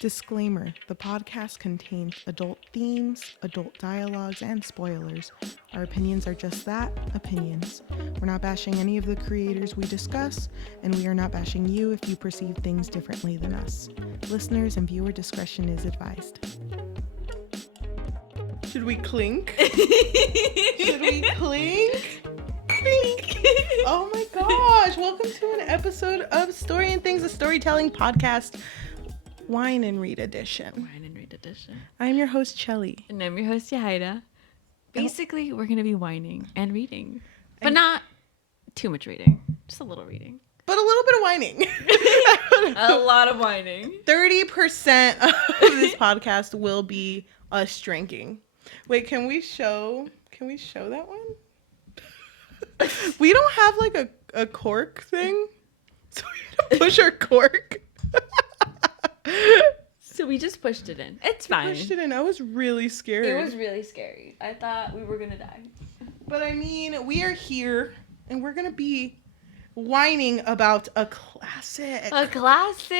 Disclaimer, the podcast contains adult themes, adult dialogues, and spoilers. Our opinions are just that, opinions. We're not bashing any of the creators we discuss, and we are not bashing you if you perceive things differently than us. Listeners and viewer discretion is advised. Should we clink? Should we clink? Clink. Oh my gosh, welcome to an episode of Story and Things, a storytelling podcast. Whine and Read Edition. Whine and Read Edition. I'm your host, Cheli. And I'm your host, Yajaira. Basically, we're going to be whining and reading. But not too much reading. Just a little reading. But a little bit of whining. A lot of whining. 30% of this podcast will be us drinking. Wait, can we show that one? We don't have like a cork thing. So we have to push our cork. So we just pushed it in. It's fine. Pushed it in. I was really scared. It was really scary. I thought we were gonna die. But I mean, we are here and we're gonna be whining about a classic. A classic.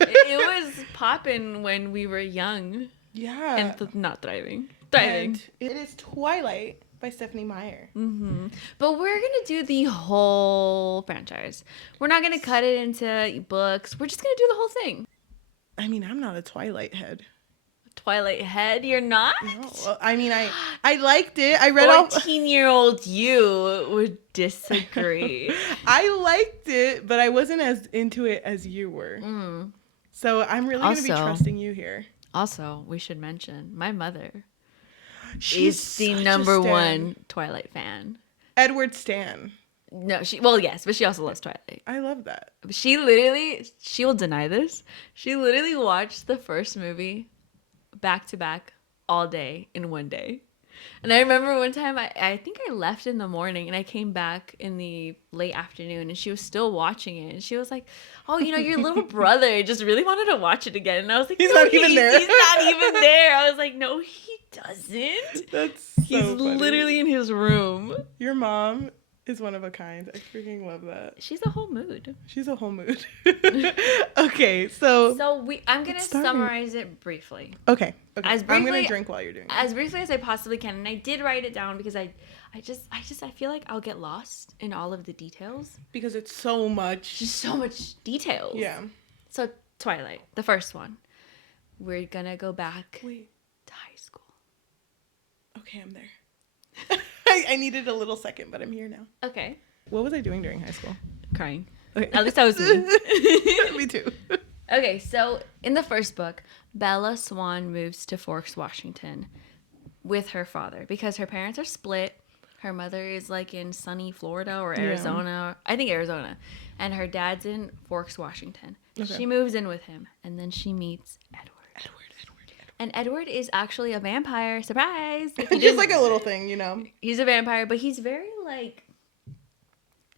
It was popping when we were young. Yeah. And not thriving. And it is Twilight by Stephanie Meyer. Mm-hmm. But we're gonna do the whole franchise. We're not gonna cut it into books. We're just gonna do the whole thing. I mean, I'm not a Twilight head. Twilight head? You're not? No. I mean, I liked it. I read 14-year-old you would disagree. I liked it, but I wasn't as into it as you were. Mm. So I'm really gonna be trusting you here. Also, we should mention my mother. She's the number one Twilight fan. Edward Stan. No, yes, but she also loves Twilight. I love that. She will deny this. She literally watched the first movie back to back all day in one day. And I remember one time I think I left in the morning and I came back in the late afternoon and she was still watching it. And she was like, oh, your little brother just really wanted to watch it again. And I was like, he's not even there. He's not even there. I was like, no, he doesn't. That's so He's funny. literally in his room. Your mom is one of a kind. I freaking love that. She's a whole mood. She's a whole mood. Okay, so I'm going to summarize it briefly. Okay. As briefly, I'm going to drink while you're doing it. As briefly as I possibly can. And I did write it down because I feel like I'll get lost in all of the details. Because it's so much. Just so much details. Yeah. So Twilight, the first one. We're going to go back to high school. Okay, I'm there. I needed a little second, but I'm here now. Okay. What was I doing during high school? Crying. Okay. At least I was me. Me too. Okay, so in the first book, Bella Swan moves to Forks, Washington with her father because her parents are split. Her mother is like in sunny Florida or Arizona. Yeah. I think Arizona. And her dad's in Forks, Washington. Okay. She moves in with him and then she meets Edward. And Edward is actually a vampire. Surprise! Just like a little thing, He's a vampire, but he's very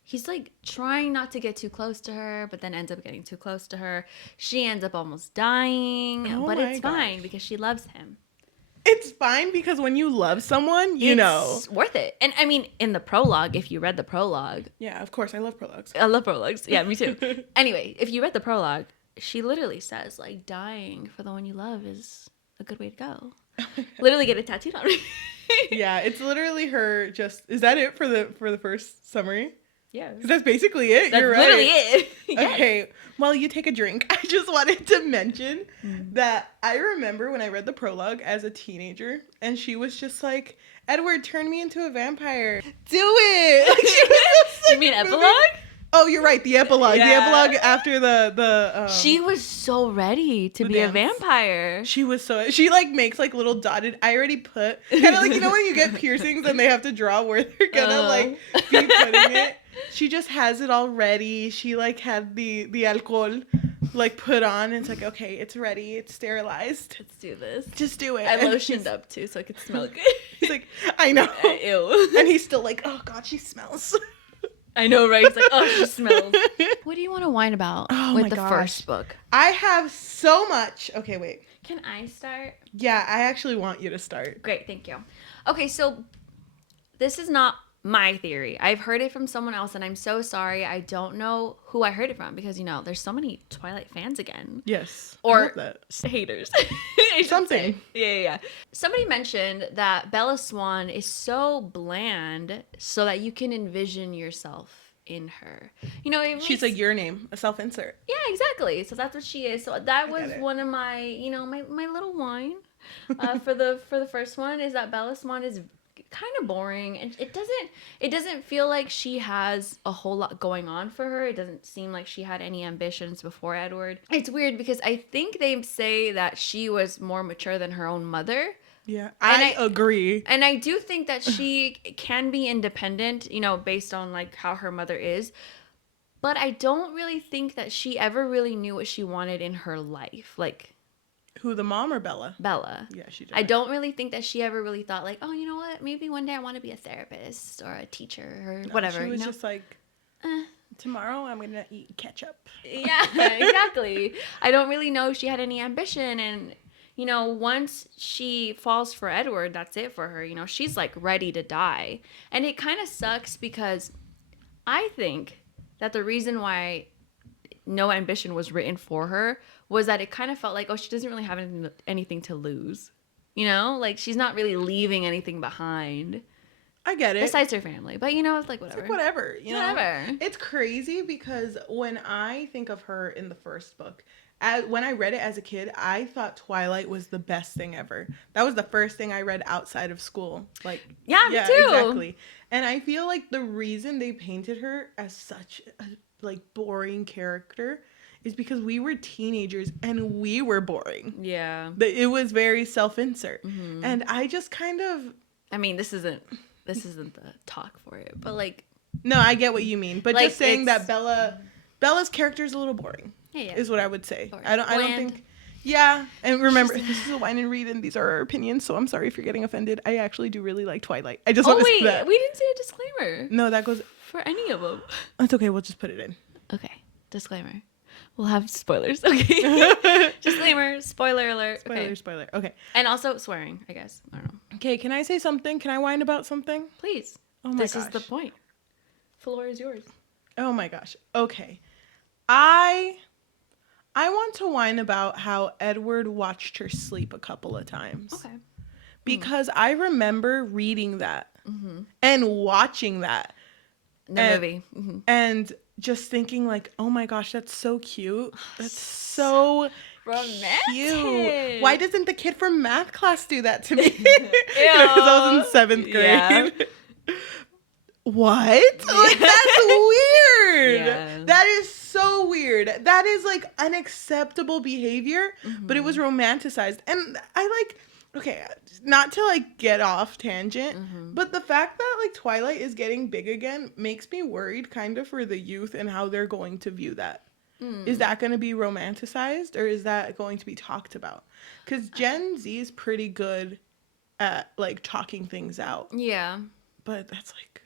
he's trying not to get too close to her, but then ends up getting too close to her. She ends up almost dying, but it's fine because she loves him. It's fine because when you love someone, it's worth it. And I mean, in the prologue, if you read the prologue. Yeah, of course. I love prologues. I love prologues. Yeah, me too. Anyway, if you read the prologue, she literally says, dying for the one you love is a good way to go. Literally get it tattooed on me. Yeah, it's literally her is that it for the first summary? Yeah. Because that's basically it. That's You're right. Literally it. Yes. Okay, while you take a drink, I just wanted to mention that I remember when I read the prologue as a teenager, and she was just like, Edward, turn me into a vampire. Do it! You mean epilogue? Oh, you're right. The epilogue. Yeah. The epilogue after the she was so ready to be a vampire. She was so... She, makes, little dotted... I already put... Kind of when you get piercings and they have to draw where they're gonna, be putting it. She just has it all ready. She, had the alcohol, put on. And it's like, okay, it's ready. It's sterilized. Let's do this. Just do it. I lotioned up, too, so I could smell good. He's like, I know. Ew. And he's still like, oh, God, she smells. I know, right? He's like, oh, she smells. What do you want to whine about with the first book? I have so much. Okay, wait. Can I start? Yeah, I actually want you to start. Great, thank you. Okay, so this is not my theory. I've heard it from someone else, and I'm so sorry. I don't know who I heard it from because, there's so many Twilight fans again. Yes. Or I love that. haters. I should Something. say. Yeah. Somebody mentioned that Bella Swan is so bland so that you can envision yourself in her. She's like your name, a self-insert. Yeah, exactly. So that's what she is. So that was it. one of my, my little whine for the first one, is that Bella Swan is kind of boring, and it doesn't feel like she has a whole lot going on for her. It doesn't seem like she had any ambitions before Edward. It's weird because I think they say that she was more mature than her own mother. Yeah, I agree. And I do think that she can be independent, based on like how her mother is. But I don't really think that she ever really knew what she wanted in her life. Like, who, the mom or Bella? Bella. Yeah, she did. I don't really think that she ever really thought like, oh, you know what? Maybe one day I want to be a therapist or a teacher or whatever. She was just like, tomorrow I'm going to eat ketchup. Yeah, exactly. I don't really know if she had any ambition. And, once she falls for Edward, that's it for her. She's like ready to die. And it kind of sucks because I think that the reason why No Ambition was written for her was that it kind of felt like, oh, she doesn't really have anything to lose. Like she's not really leaving anything behind. I get it. Besides her family. But, it's like whatever. It's like whatever. Whatever. It's crazy because when I think of her in the first book, when I read it as a kid, I thought Twilight was the best thing ever. That was the first thing I read outside of school. Like, yeah, me too. Exactly. And I feel like the reason they painted her as such a boring character is because we were teenagers and we were boring. Yeah. It was very self-insert. Mm-hmm. And I just kind of... I mean, this isn't the talk for it, but like... No, I get what you mean. But just saying that Bella's character is a little boring. Yeah. Is what I would say. Boring. I don't think... Yeah, and remember, this is a wine and read, and these are our opinions, so I'm sorry if you're getting offended. I actually do really like Twilight. I just want to say that. We didn't say a disclaimer. No, that goes... For any of them. That's okay, we'll just put it in. Okay, disclaimer. We'll have spoilers, okay? Disclaimer, spoiler alert. Spoiler. Okay. And also swearing, I guess. I don't know. Okay, can I say something? Can I whine about something? Please. Oh my gosh. This is the point. Floor is yours. Oh my gosh. Okay. I want to whine about how Edward watched her sleep a couple of times. Okay. Because I remember reading that and watching that. Movie. And just thinking like, oh my gosh, that's so cute. That's so romantic. Cute. Why doesn't the kid from math class do that to me? Because I was in 7th grade. Yeah. What? Yeah. Like, that's weird. Yeah. That is so weird. That is like unacceptable behavior, but it was romanticized. And I like, okay, not to like get off tangent, but the fact that like Twilight is getting big again makes me worried kind of for the youth and how they're going to view that. Is that going to be romanticized or is that going to be talked about? Because Gen Z is pretty good at like talking things out. Yeah. But that's like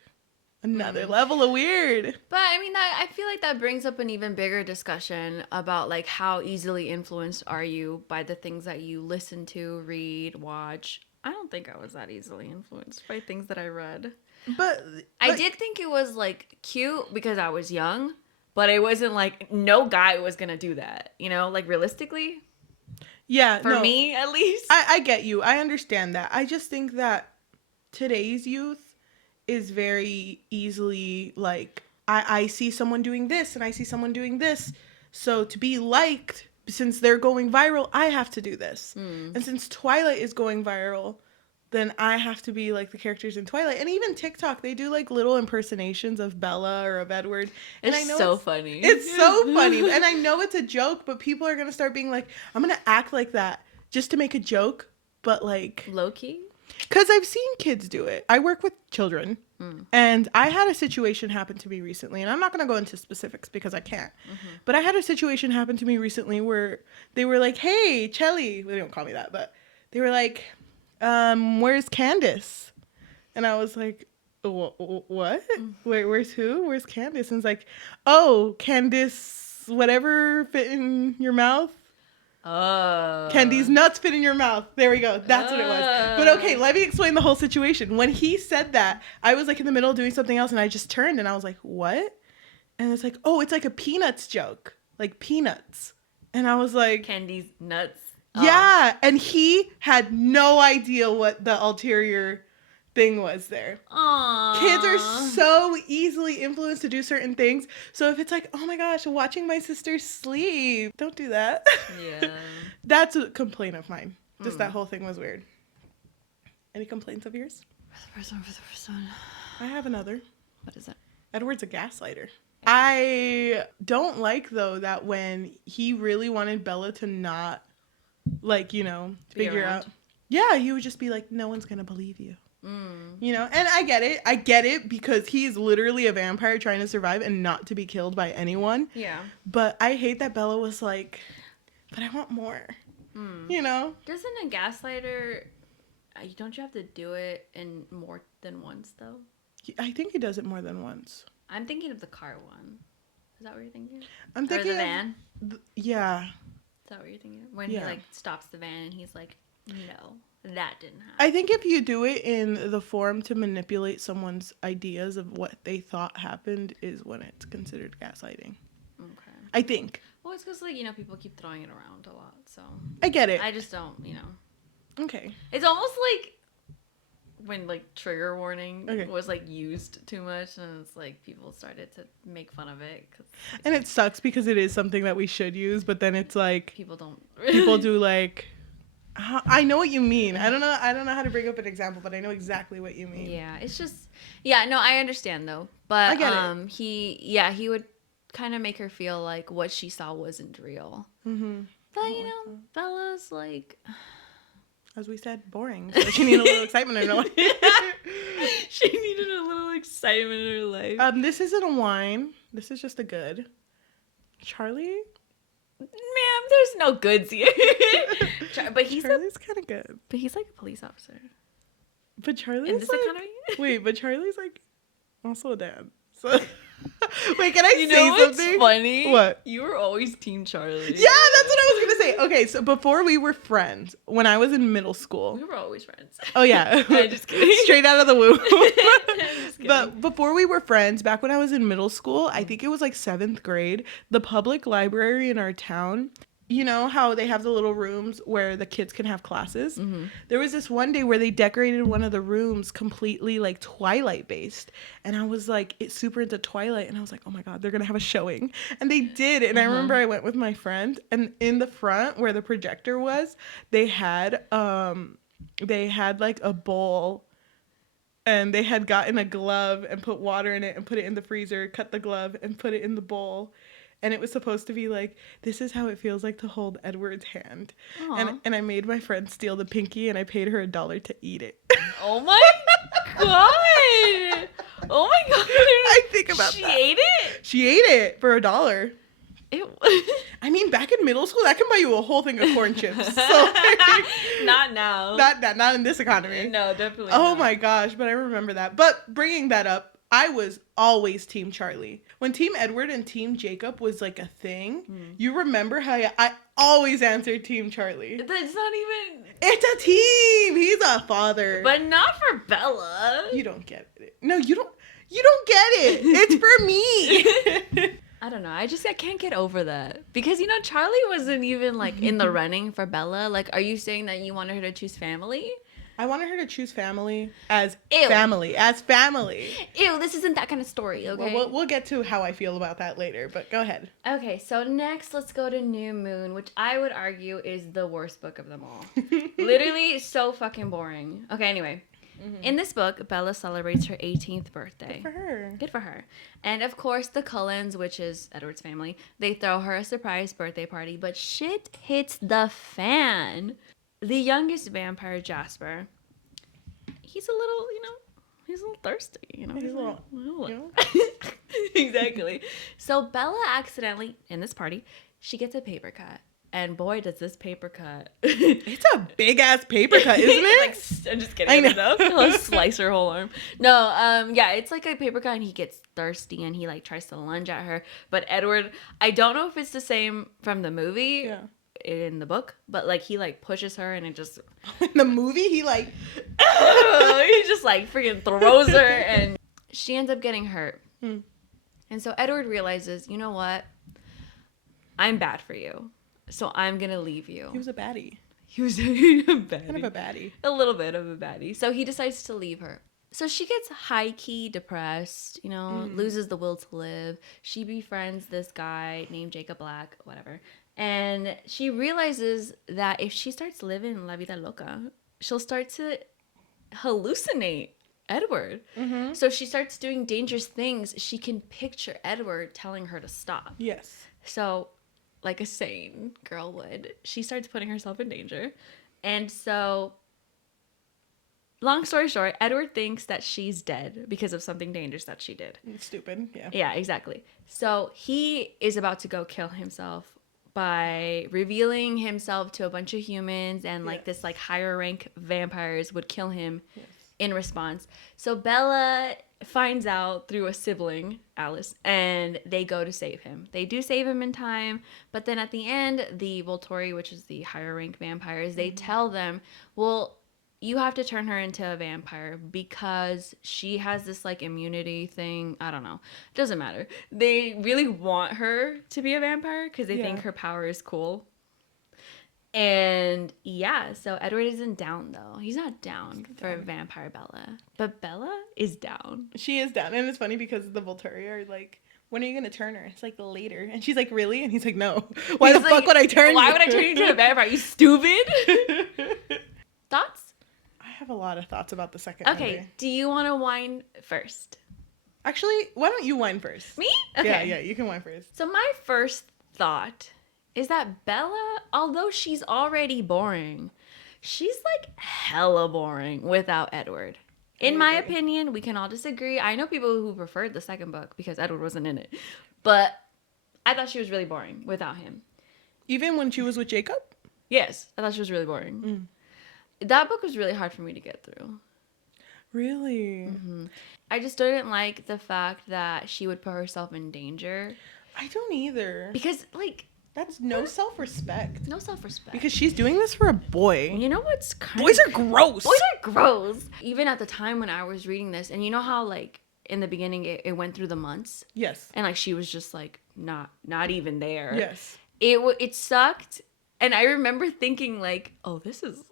another level of weird. But I mean, I feel like that brings up an even bigger discussion about like how easily influenced are you by the things that you listen to, read, watch. I don't think I was that easily influenced by things that I read. But I did think it was like cute because I was young, but it wasn't like no guy was gonna do that, like realistically. Yeah, for me at least. I get you. I understand that. I just think that today's youth is very easily like, I see someone doing this and I see someone doing this. So to be liked, since they're going viral, I have to do this. And since Twilight is going viral, then I have to be like the characters in Twilight. And even TikTok, they do like little impersonations of Bella or of Edward. And I know so funny. It's so funny. And I know it's a joke, but people are going to start being like, I'm going to act like that just to make a joke. But like... low-key? Because I've seen kids do it. I work with children. And I had a situation happen to me recently. And I'm not going to go into specifics because I can't. But I had a situation happen to me recently where they were like, hey, Cheli. Well, they don't call me that, but they were like, where's Candace? And I was like, what? Where's who? Where's Candace? And it's like, oh, Candace, whatever fit in your mouth. Oh. Can these nuts fit in your mouth? There we go. That's what it was. But okay, let me explain the whole situation. When he said that, I was like in the middle of doing something else and I just turned and I was like, what? And it's like, oh, it's like a peanuts joke. Like peanuts. And I was like, Candy's nuts. yeah. And he had no idea what the ulterior thing was there. Aww. Kids are so easily influenced to do certain things. So if it's like, oh my gosh, watching my sister sleep, don't do that. Yeah. That's a complaint of mine. Just that whole thing was weird. Any complaints of yours? For the first one. I have another. What is it? Edward's a gaslighter. I don't like, though, that when he really wanted Bella to not, like, you know, figure out. Yeah, he would just be like, no one's going to believe you. You know, and I get it because he's literally a vampire trying to survive and not to be killed by anyone. Yeah. But I hate that Bella was like, but I want more. You know? Doesn't a gaslighter, don't you have to do it in more than once, though? I think he does it more than once. I'm thinking of the car one. Is that what you're thinking? I'm thinking or the van? Yeah. Is that what you're thinking of? When he, like, stops the van and he's like, no. That didn't happen. I think if you do it in the form to manipulate someone's ideas of what they thought happened is when it's considered gaslighting. Okay. I think. Well, it's because, like, you know, people keep throwing it around a lot, so. I get it. I just don't, you know. Okay. It's almost like when, like, trigger warning was, like, used too much, and it's like people started to make fun of it. And it sucks because it is something that we should use, but then it's like. People don't. People do, like. I know what you mean. I don't know how to bring up an example, but I know exactly what you mean. Yeah, it's just no, I understand though. But I get it. he would kind of make her feel like what she saw wasn't real. Mm-hmm. But you know, Bella's like, as we said, boring. So she needed a little excitement in her life. She needed a little excitement in her life. This isn't a whine. This is just a good. Charlie? Ma'am, there's no goods here. But Charlie's kind of good. But he's like a police officer. But Charlie's in this like, economy? Wait, but Charlie's like also a dad. So wait, can I say something? What's funny? What? You were always Team Charlie. Yeah, that's what I was gonna say. Okay, so before we were friends, when I was in middle school. We were always friends. Oh yeah. I'm just kidding. Straight out of the womb. Just kidding. But before we were friends, back when I was in middle school, I think it was like 7th grade, the public library in our town, you know how they have the little rooms where the kids can have classes? Mm-hmm. There was this one day where they decorated one of the rooms completely like Twilight based. And I was like, it's super into Twilight. And I was like, oh my God, they're going to have a showing. And they did. And I remember I went with my friend, and in the front where the projector was, they had like a bowl, and they had gotten a glove and put water in it and put it in the freezer, cut the glove and put it in the bowl. And it was supposed to be like, this is how it feels like to hold Edward's hand. And I made my friend steal the pinky, and I paid her $1 to eat it. Oh my God. Oh my God. I think about she that. She ate it? She ate it for $1. Ew. I mean, back in middle school, that can buy you a whole thing of corn chips. So, not now. Not in this economy. No, definitely Oh not. my gosh, but I remember that. But bringing that up, I was always Team Charlie. When Team Edward and Team Jacob was like a thing, you remember how I always answered Team Charlie. That's not even... It's a team! He's a father. But not for Bella. You don't get it. No, you don't get it. It's for me. I don't know. I can't get over that. Because, you know, Charlie wasn't even, like, in the running for Bella. Like, are you saying that you wanted her to choose family? I wanted her to choose family as Ew. family. Ew, this isn't that kind of story, okay? Well, we'll get to how I feel about that later, but go ahead. Okay, so next let's go to New Moon, which I would argue is the worst book of them all. Literally so fucking boring. Okay, anyway. Mm-hmm. In this book, Bella celebrates her 18th birthday. Good for her. And of course, the Cullens, which is Edward's family, they throw her a surprise birthday party, but shit hits the fan. The youngest vampire, Jasper, he's a little, he's a little thirsty, He's a little. Exactly. So Bella accidentally, in this party, she gets a paper cut. And boy, does this paper cut. It's a big-ass paper cut, isn't it? I'm just kidding. I know. He'll slice her whole arm. No, it's like a paper cut, and he gets thirsty, and he, like, tries to lunge at her. But Edward, I don't know if it's the same from the movie. Yeah. in the book, but like he like pushes her and it just In the movie, he like he just like freaking throws her and she ends up getting hurt. And so Edward realizes, you know what? I'm bad for you. So I'm going to leave you. he was a baddie. He was a baddie. Kind of a baddie. A little bit of a baddie. So he decides to leave her. So she gets high-key depressed, you know, loses the will to live. She befriends this guy named Jacob Black, whatever. And she realizes that if she starts living La Vida Loca, she'll start to hallucinate Edward. So she starts doing dangerous things. She can picture Edward telling her to stop. Yes. So, like a sane girl would, she starts putting herself in danger. And so, long story short, Edward thinks that she's dead because of something dangerous that she did. Stupid. Yeah. Yeah, exactly. So he is about to go kill himself by revealing himself to a bunch of humans, and like this like higher rank vampires would kill him in response. So Bella finds out through a sibling, Alice, and they go to save him. They do save him in time, but then at the end, the Volturi, which is the higher rank vampires, they tell them, well, you have to turn her into a vampire because she has this like immunity thing. I don't know. It doesn't matter. They really want her to be a vampire because they think her power is cool. And yeah, so Edward isn't down though. He's not down for vampire Bella. But Bella is down. She is down. And it's funny because the Volturi are like, when are you going to turn her? It's like later. And she's like, really? And he's like, no. Why the fuck would I turn you? Why would I turn you into a vampire? Are you stupid? Thoughts? I have a lot of thoughts about the second Okay, movie. do you want to whine first? Actually, why don't you whine first? Me? Okay. Yeah, you can whine first. So my first thought is that Bella, although she's already boring, she's like hella boring without Edward. In my opinion, we can all disagree. I know people who preferred the second book because Edward wasn't in it. But I thought she was really boring without him. Even when she was with Jacob? Yes, I thought she was really boring. That book was really hard for me to get through. Really? I just didn't like the fact that she would put herself in danger. I don't either. Because, like... That's no self-respect. No self-respect. Because she's doing this for a boy. You know what's kind Boys are gross. Boys are gross. Even at the time when I was reading this, and you know how, like, in the beginning it went through the months? Yes. And, like, she was just, like, not even there. Yes. It sucked. And I remember thinking, like, oh, this is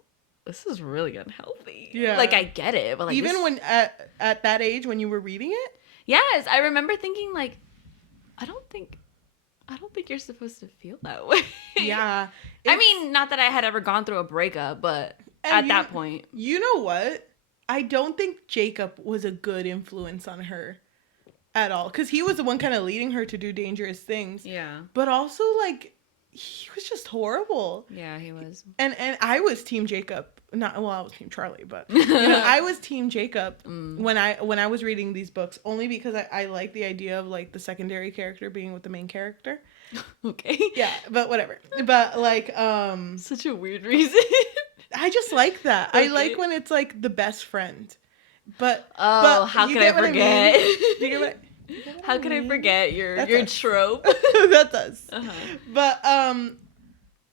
really unhealthy. Yeah. Like, I get it. But, like, even when at that age when you were reading it? Yes. I remember thinking, like, I don't think you're supposed to feel that way. Yeah. I mean, not that I had ever gone through a breakup, but at that point. You know what? I don't think Jacob was a good influence on her at all. Because he was the one kind of leading her to do dangerous things. Yeah. But also, like, he was just horrible. Yeah, he was. And I was Team Jacob. I was Team Charlie, but you know, I was Team Jacob when I was reading these books, only because I like the idea of like the secondary character being with the main character. Okay. Yeah, but whatever. But like such a weird reason. I just like that. Okay. I like when it's like the best friend. But how could I forget? You get what how could I forget your trope? That does. But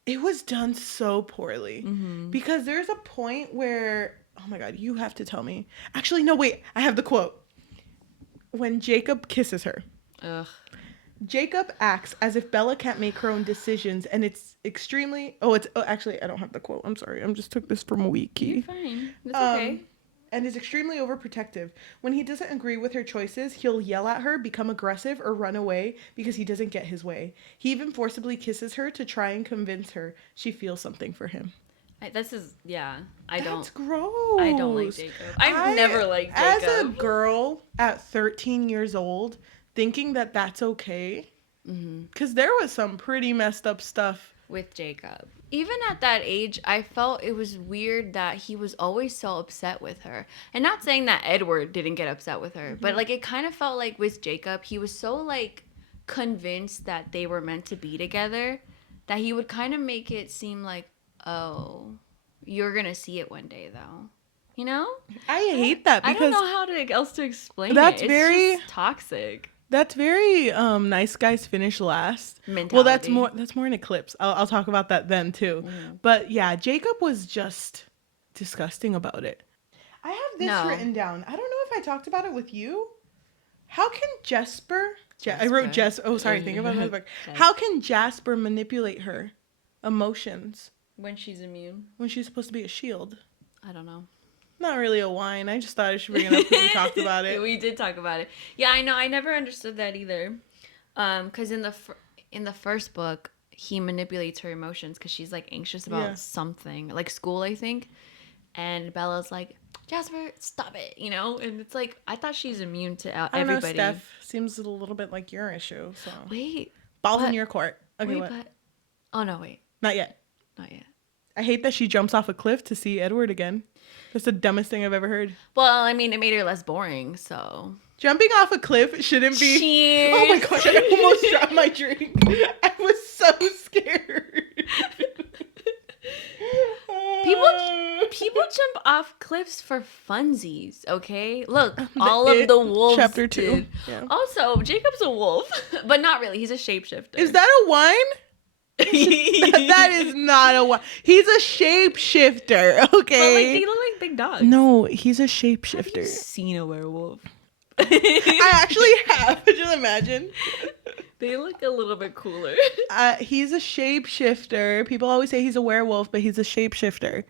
it was done so poorly because there's a point where, oh my God, you have to tell me. Actually, no, wait, I have the quote. When Jacob kisses her. Ugh. Jacob acts as if Bella can't make her own decisions, and it's extremely. Actually, I don't have the quote. I'm sorry. I just took this from a wiki. You're fine. That's okay. And is extremely overprotective. When he doesn't agree with her choices, he'll yell at her, become aggressive, or run away because he doesn't get his way. He even forcibly kisses her to try and convince her she feels something for him. That's gross. I don't like Jacob. I've never liked Jacob. As a girl at 13 years old, thinking that that's okay, because there was some pretty messed up stuff with Jacob. Even at that age, I felt it was weird that he was always so upset with her. And not saying that Edward didn't get upset with her, but like it kind of felt like with Jacob, he was so like convinced that they were meant to be together that he would kind of make it seem like, oh, you're gonna see it one day though. You know? I hate that because I don't know how else to explain that's it. It's very just toxic. That's very nice guys finish last. Mentality. Well, that's more an Eclipse. I'll talk about that then too. But yeah, Jacob was just disgusting about it. I have this written down. I don't know if I talked about it with you. How can Jesper? I wrote Jess. Oh, sorry. Think about it. How can Jasper manipulate her emotions when she's immune? When she's supposed to be a shield? I don't know. Not really a whine. I just thought I should bring it up because we talked about it. We did talk about it. Yeah, I know. I never understood that either. Because in the first book, he manipulates her emotions because she's like anxious about something, like school, I think. And Bella's like, Jasper, stop it, you know? And it's like, I thought she's immune to everybody. I don't know, Steph. Seems a little bit like your issue. So wait, balls in your court. Okay, wait, what? Oh no, wait. Not yet. Not yet. I hate that she jumps off a cliff to see Edward again. That's the dumbest thing I've ever heard. Well, I mean, it made her less boring, so. Jumping off a cliff shouldn't be. Cheers. Oh my gosh, I almost dropped my drink. I was so scared. People jump off cliffs for funsies, okay? Look, all of the wolves. Chapter 2. Yeah. Also, Jacob's a wolf, but not really. He's a shapeshifter. Is that a whine? That is not a whine. He's a shapeshifter, okay? But like, they look like big dogs. No, he's a shapeshifter. Have you seen a werewolf? I actually have. Just imagine. They look a little bit cooler. He's a shapeshifter. People always say he's a werewolf, but he's a shapeshifter.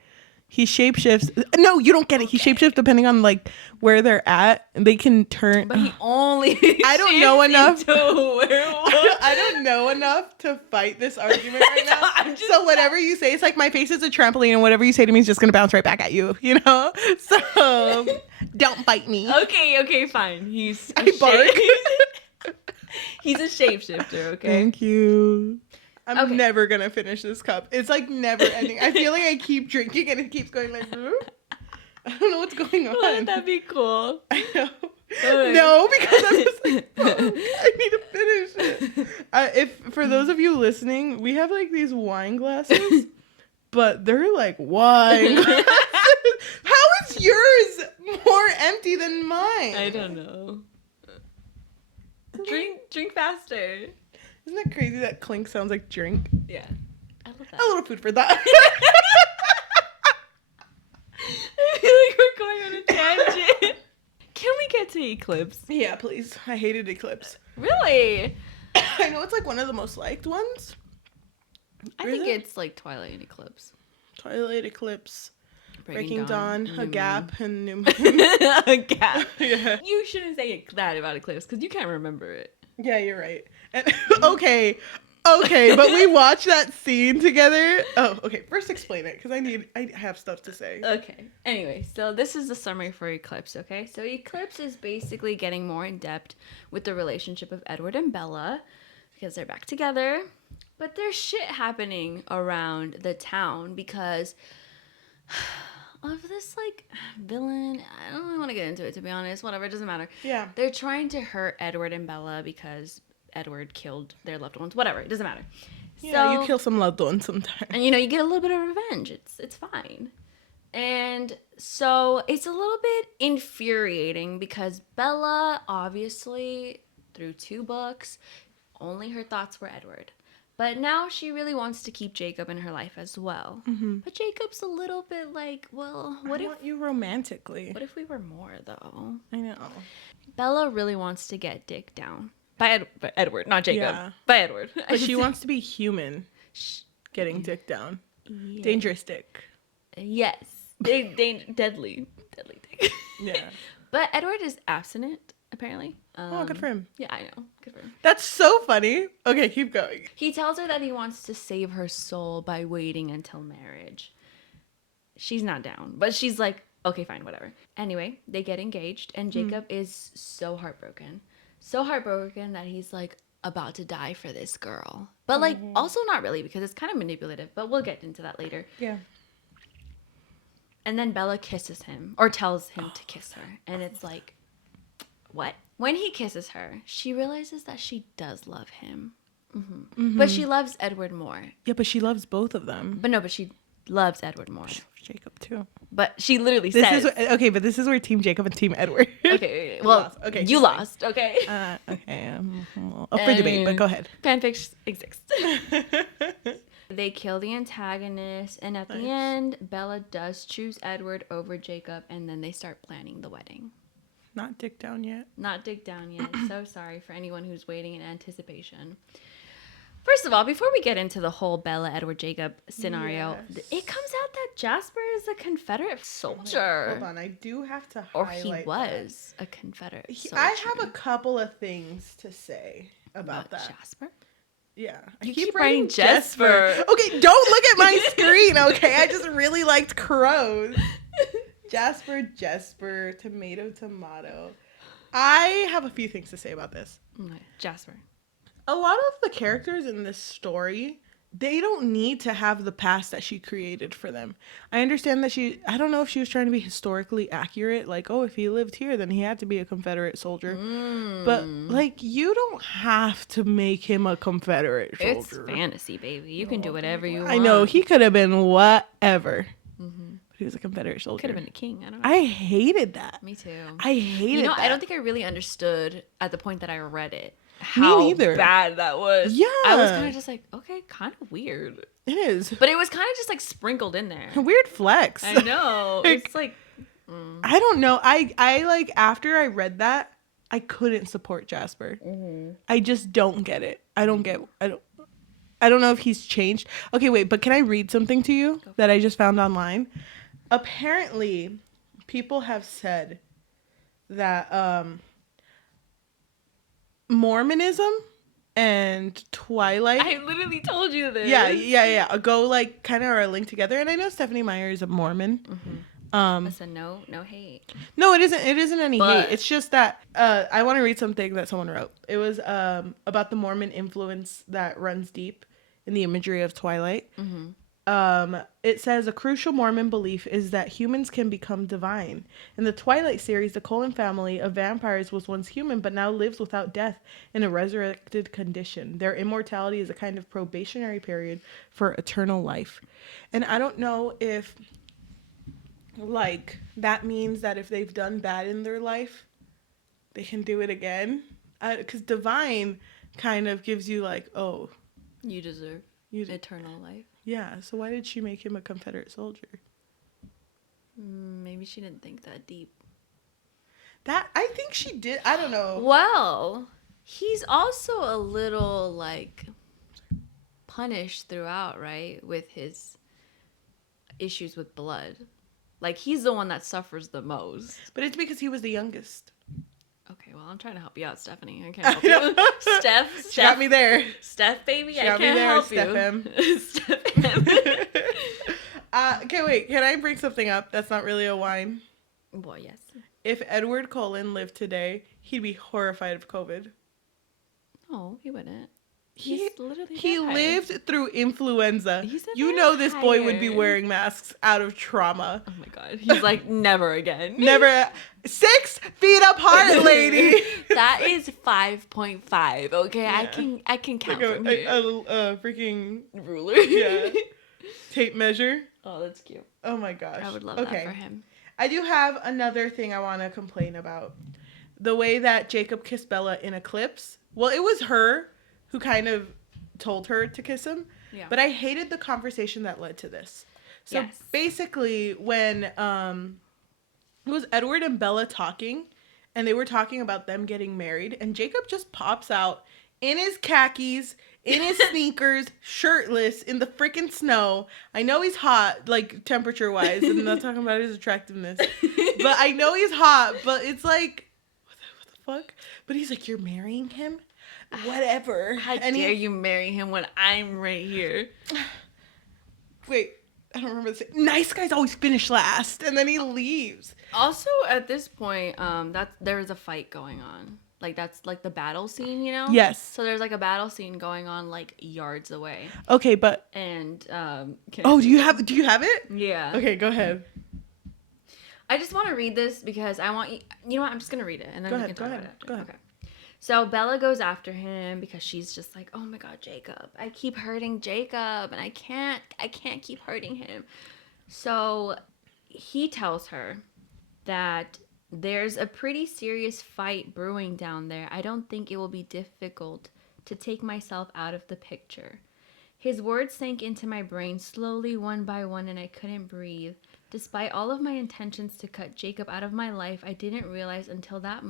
He shapeshifts. No, you don't get it. He shapeshifts depending on like where they're at. They can turn. But he only. I don't know enough. Into a werewolf. I don't know enough to fight this argument right now. So whatever you say, it's like my face is a trampoline, and whatever you say to me is just gonna bounce right back at you. You know. So don't bite me. Okay, fine. He's. I bark. He's a shapeshifter. Okay. Thank you. I'm never gonna finish this cup. It's like never ending. I feel like I keep drinking and it keeps going like. I don't know what's going on. Wouldn't that be cool? I know. No, because I'm just like, I need to finish it. If for those of you listening, we have like these wine glasses, but they're like wine glasses. How is yours more empty than mine? I don't know. Drink faster. Isn't that crazy that clink sounds like drink? Yeah. I love that. A little food for thought. I feel like we're going on a tangent. Can we get to Eclipse? Yeah, please. I hated Eclipse. Really? I know it's like one of the most liked ones. I think it's like Twilight and Eclipse. Twilight, Eclipse, Breaking Dawn, A Moon. Gap, and New Moon. A Gap. Yeah. You shouldn't say that about Eclipse because you can't remember it. Yeah, you're right. And, okay, but we watched that scene together. Oh, okay. First explain it because I have stuff to say. Okay. Anyway, so this is the summary for Eclipse, okay? So Eclipse is basically getting more in depth with the relationship of Edward and Bella because they're back together. But there's shit happening around the town because of this, like, villain. I don't really want to get into it, to be honest. Whatever, it doesn't matter. Yeah. They're trying to hurt Edward and Bella because Edward killed their loved ones. Whatever, it doesn't matter. Yeah, so, you kill some loved ones sometimes. and, you get a little bit of revenge. It's fine. And so it's a little bit infuriating because Bella, obviously, through 2 books, only her thoughts were Edward. But now she really wants to keep Jacob in her life as well. Mm-hmm. But Jacob's a little bit like, well, I want you romantically. What if we were more, though? I know. Bella really wants to get dick down. By Edward, not Jacob. Yeah. By Edward. But she wants to be human. Getting dick down. Yeah. Dangerous dick. Yes. Deadly. Deadly dick. Yeah. But Edward is abstinent, apparently. Oh, good for him. Yeah, I know. Good for him. That's so funny. Okay, keep going. He tells her that he wants to save her soul by waiting until marriage. She's not down, but she's like, okay, fine, whatever. Anyway, they get engaged, and Jacob is so heartbroken. So heartbroken that he's like about to die for this girl. But like also not really because it's kind of manipulative, but we'll get into that later. Yeah. And then Bella kisses him or tells him to kiss her. And it's like, what? When he kisses her, she realizes that she does love him. Mm-hmm. Mm-hmm. But she loves Edward more. Yeah, but she loves both of them. But she loves Edward more. Jacob too. But she literally This says... is but this is where Team Jacob and Team Edward. Okay, well, lost. Okay, you lost, okay? Okay, up for debate, but go ahead. Fanfics exist. They kill the antagonist, and at the end, Bella does choose Edward over Jacob, and then they start planning the wedding. Not dick down yet. Not dig down yet. So sorry for anyone who's waiting in anticipation. First of all, before we get into the whole Bella, Edward, Jacob scenario, it comes out that Jasper is a Confederate soldier. Hold on, I do have to Or highlight he was a Confederate soldier. I have a couple of things to say about that. Jasper? Yeah. You keep writing Jasper. Okay, don't look at my screen, okay? I just really liked crows. Jasper, tomato. I have a few things to say about this. Jasper. A lot of the characters in this story, they don't need to have the past that she created for them. I understand that I don't know if she was trying to be historically accurate, like, oh, if he lived here, then he had to be a Confederate soldier. But, like, you don't have to make him a Confederate soldier. It's fantasy, baby. You can do whatever you want. I know, he could have been whatever. But he was a Confederate soldier. Could have been a king. I don't know. I hated that. Me too. I hated that. I don't think I really understood at the point that I read it how Me neither. bad that was. Yeah. I was kind of just like, okay, kind of weird. It is. But it was kind of just like sprinkled in there. Weird flex. I know. It's like... I don't know. I like, after I read that, I couldn't support Jasper. I just don't get it. I don't know if he's changed. Okay, wait, but can I read something to you that I just found online? Apparently, people have said that Mormonism and Twilight. I literally told you this. Yeah. Go like kind of are linked together. And I know Stephanie Meyer is a Mormon. Listen, no hate. No, it isn't. It isn't any But... hate. It's just that I want to read something that someone wrote. It was about the Mormon influence that runs deep in the imagery of Twilight. It says a crucial Mormon belief is that humans can become divine. In the Twilight series, the Cullen family of vampires was once human, but now lives without death in a resurrected condition. Their immortality is a kind of probationary period for eternal life. And I don't know if, like, that means that if they've done bad in their life, they can do it again. Because divine kind of gives you, like, oh, you deserve eternal life. Yeah, so why did she make him a Confederate soldier? Maybe she didn't think that deep. I think she did. I don't know. Well, he's also a little, like, punished throughout, right? With his issues with blood. Like, he's the one that suffers the most. But it's because he was the youngest. Okay, well, I'm trying to help you out, Stephanie. I can't help you. Steph. She got me there. Steph, baby, She I got can't me there, help you. Steph okay, wait. Can I bring something up that's not really a whine? Well, yes. If Edward Cullen lived today, he'd be horrified of COVID. No, he wouldn't. He literally lived through influenza. You know this boy would be wearing masks out of trauma. Oh my god. He's like, never again. Never. 6 feet apart, lady. That is 5.5. Okay, yeah. I can count like from here. A freaking ruler. Yeah. Tape measure. Oh, that's cute. Oh my gosh. I would love that for him. I do have another thing I want to complain about. The way that Jacob kissed Bella in Eclipse. Well, it was her who kind of told her to kiss him. Yeah. But I hated the conversation that led to this. So basically when it was Edward and Bella talking, and they were talking about them getting married, and Jacob just pops out in his khakis, in his sneakers, shirtless, in the freaking snow. I know he's hot, like, temperature-wise. I'm not talking about his attractiveness. But I know he's hot, but it's like, what the fuck? But he's like, you're marrying him? Whatever. How dare you marry him when I'm right here? Wait, I don't remember the nice guys always finish last, and then he leaves. Also, at this point, there is a fight going on. Like, that's like the battle scene, you know? Yes. So there's like a battle scene going on like yards away. Okay, but and do you have it? Yeah. Okay, go ahead. I just want to read this because I want you know what? I'm just gonna read it and then we can talk about it. Go ahead. Okay. So Bella goes after him because she's just like, oh my God, Jacob. I keep hurting Jacob and I can't keep hurting him. So he tells her that there's a pretty serious fight brewing down there. I don't think it will be difficult to take myself out of the picture. His words sank into my brain slowly, one by one, and I couldn't breathe. Despite all of my intentions to cut Jacob out of my life, I didn't realize until that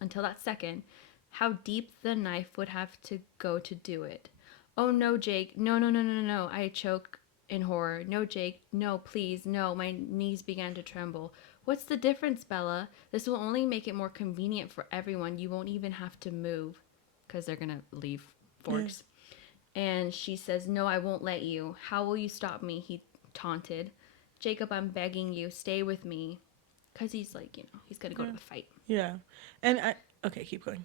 until that second, how deep the knife would have to go to do it. Oh no, Jake. No, no, no, no, no, no. I choke in horror. No, Jake. No, please. No. My knees began to tremble. What's the difference, Bella? This will only make it more convenient for everyone. You won't even have to move. Because they're going to leave Forks. And she says, no, I won't let you. How will you stop me? He taunted. Jacob, I'm begging you. Stay with me. Because he's like, he's going to go to the fight. Yeah. And okay, keep going.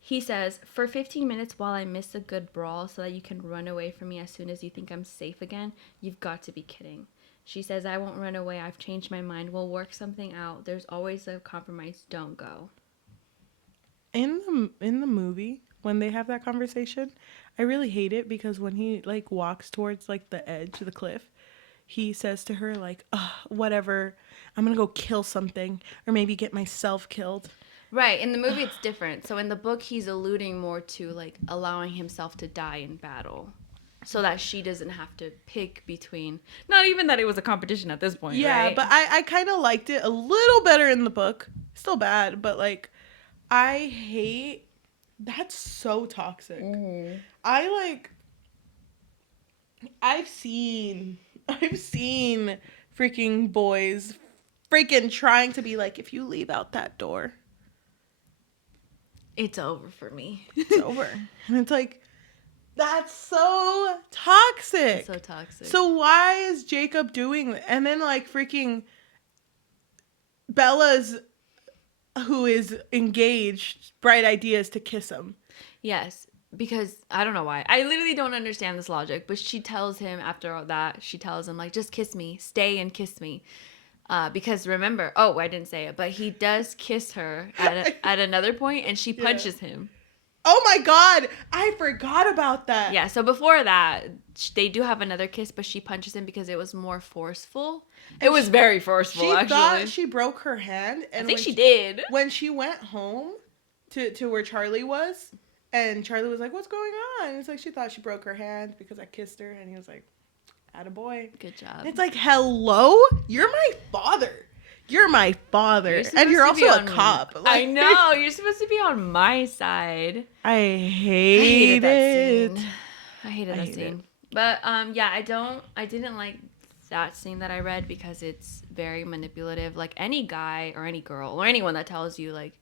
He says, for 15 minutes while I miss a good brawl so that you can run away from me as soon as you think I'm safe again, you've got to be kidding. She says, I won't run away. I've changed my mind. We'll work something out. There's always a compromise. Don't go. In the movie, when they have that conversation, I really hate it because when he like walks towards like the edge of the cliff, he says to her like, whatever, I'm gonna go kill something or maybe get myself killed. Right. In the movie, it's different. So in the book, he's alluding more to like allowing himself to die in battle so that she doesn't have to pick between, not even that it was a competition at this point. Yeah, right? but I kind of liked it a little better in the book. Still bad, but like I hate, that's so toxic. Mm-hmm. I've seen freaking boys freaking trying to be like, if you leave out that door, it's over for me. it's over. And it's like, that's so toxic. It's so toxic. So why is Jacob doing that? And then like freaking Bella's, who is engaged, bright ideas to kiss him. Yes, because I don't know why. I literally don't understand this logic, but she tells him after all that, she tells him like, just kiss me, stay and kiss me. Because remember, I didn't say it, but he does kiss her at another point and she punches him. Oh my God, I forgot about that. Yeah, so before that, they do have another kiss, but she punches him because it was more forceful. It was very forceful, she actually. She thought she broke her hand. And I think she did. When she went home to where Charlie was, and Charlie was like, what's going on? And it's like, she thought she broke her hand because I kissed her. And he was like, attaboy. Good job. And it's like, hello? You're my father. You're my father. And you're also a cop. Like, I know. You're supposed to be on my side. I hated that scene. I hated that scene. But yeah, I didn't like that scene that I read because it's very manipulative. Like any guy or any girl or anyone that tells you like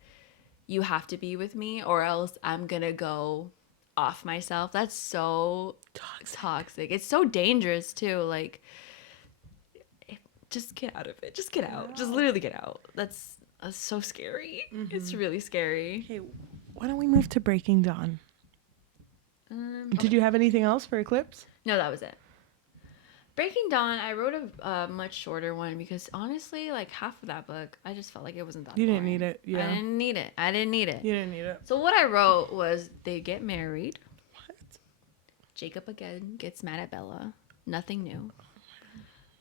you have to be with me or else I'm gonna go off myself. That's so toxic. It's so dangerous too. Like, just get out of it. Just get out. Just literally get out. That's so scary. Mm-hmm. It's really scary. Okay, why don't we move to Breaking Dawn? Did you have anything else for Eclipse? No, that was it. Breaking Dawn, I wrote a much shorter one because honestly, like half of that book, I just felt like it wasn't that You boring. didn't need it. Yeah. I didn't need it. You didn't need it. So what I wrote was they get married. What? Jacob again gets mad at Bella. Nothing new.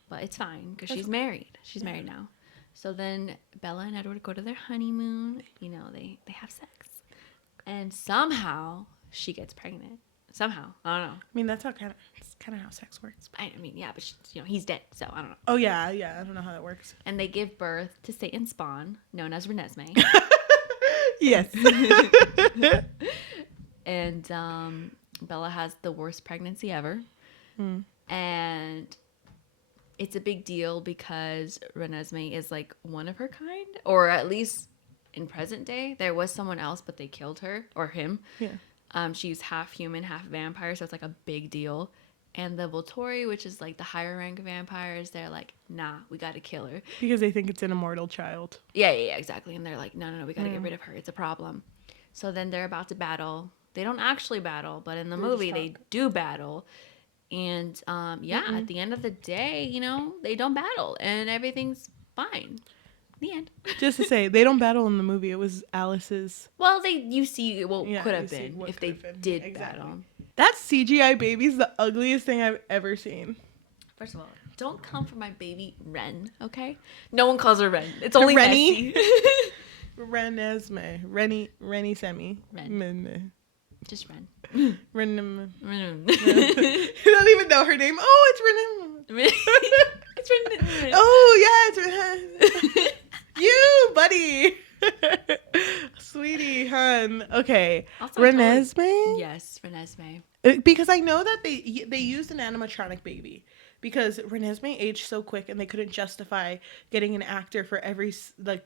But it's fine because she's married. She's married now. So then Bella and Edward go to their honeymoon. You know, they have sex. And somehow she gets pregnant. Somehow. I don't know. I mean, that's kind of how sex works. I mean, yeah, but he's dead. So I don't know. Oh, yeah. I don't know how that works. And they give birth to Satan's spawn, known as Renesmee. Yes. And Bella has the worst pregnancy ever. And it's a big deal because Renesmee is like one of her kind, or at least in present day. There was someone else, but they killed her or him. Yeah. She's half human, half vampire, so it's like a big deal. And the Volturi, which is like the higher rank vampires, they're like, nah, we gotta kill her. Because they think it's an immortal child. Yeah, exactly. And they're like, no, we gotta get rid of her. It's a problem. So then they're about to battle. They don't actually battle, but in the movie, they do battle. And at the end of the day, they don't battle and everything's fine. The end. Just to say, they don't battle in the movie. It was Alice's. Well, you see what Yeah, could you have see been what if they could have been. did Exactly. battle. That CGI baby's the ugliest thing I've ever seen. First of all, don't come for my baby Ren, okay? No one calls her Ren. It's only Rennie. Nessie. Renesmee. Rennie Semi. Ren. Just Ren. Ren. Ren. You don't even know her name. Oh, it's Ren. It's Ren. Oh, yeah, it's Ren. You, buddy. Sweetie, hun. Okay. Also, Renesmee? Yes, Renesmee. Because I know that they used an animatronic baby. Because Renesmee aged so quick and they couldn't justify getting an actor for every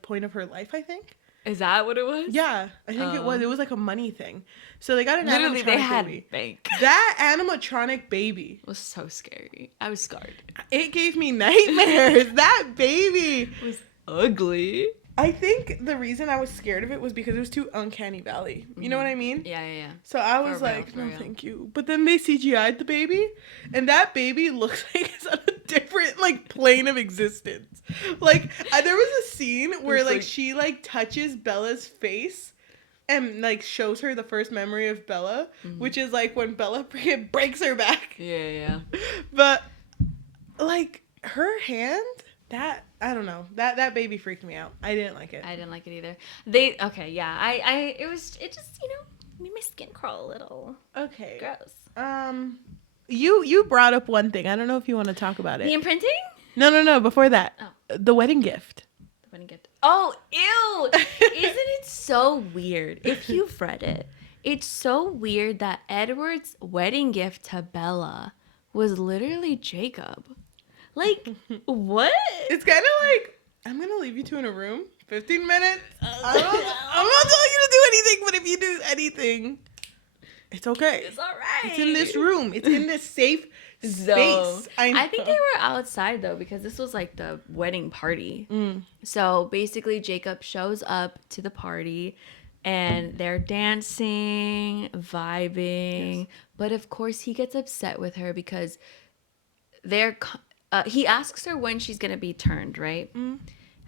point of her life, I think. Is that what it was? Yeah, I think it was. It was like a money thing. So they got an Literally, animatronic they had baby. bank. That animatronic baby It was so scary. I was scarred. It gave me nightmares. That baby It was ugly. I think the reason I was scared of it was because it was too uncanny valley. You know what I mean? Yeah. So I was For like, real. no, thank you. But then they CGI'd the baby, and that baby looks like it's on a different plane of existence. There was a scene where she touches Bella's face, and shows her the first memory of Bella, which is when Bella breaks her back. Yeah. But her hand. That, I don't know. That baby freaked me out. I didn't like it. I didn't like it either. It just, made my skin crawl a little. Okay. Gross. You brought up one thing. I don't know if you want to talk about it. The imprinting? No. Before that. Oh. The wedding gift. The wedding gift. Oh, ew! Isn't it so weird? If you've read it, it's so weird that Edward's wedding gift to Bella was literally Jacob. What? It's kind of I'm going to leave you two in a room. 15 minutes. I'm not telling you to do anything, but if you do anything, it's okay. It's all right. It's in this room. It's in this safe space. I think they were outside, though, because this was the wedding party. So basically, Jacob shows up to the party, and they're dancing, vibing. Yes. But of course, he gets upset with her because he asks her when she's going to be turned, right?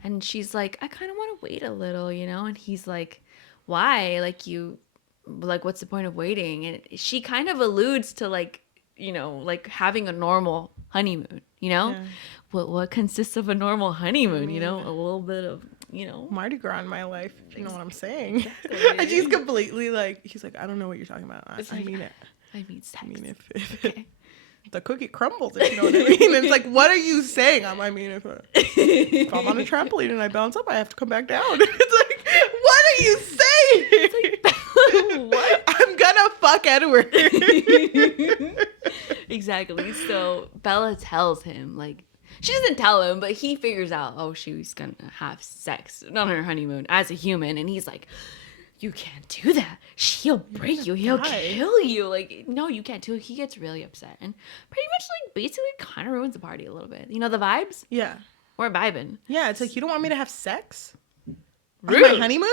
And she's like, I kind of want to wait a little, And he's like, why? What's the point of waiting? And she kind of alludes to having a normal honeymoon, Yeah. What consists of a normal honeymoon, A little bit of, Mardi Gras in my life, if you know what I'm saying. Exactly. And she's completely he's like, I don't know what you're talking about. I mean it. I mean sex. I mean, if okay. The cookie crumbles, if you know what I mean. It's what are you saying? If I'm on a trampoline and I bounce up, I have to come back down. It's what are you saying? It's what? I'm gonna fuck Edward. Exactly. So Bella tells him, she doesn't tell him, but he figures out, she's gonna have sex on her honeymoon as a human, and he's like, you can't do that. He'll break you. He'll kill you. No, you can't do it. He gets really upset and pretty much basically kind of ruins the party a little bit. You know the vibes? Yeah. We're vibing. Yeah, it's you don't want me to have sex? Rude. On my honeymoon?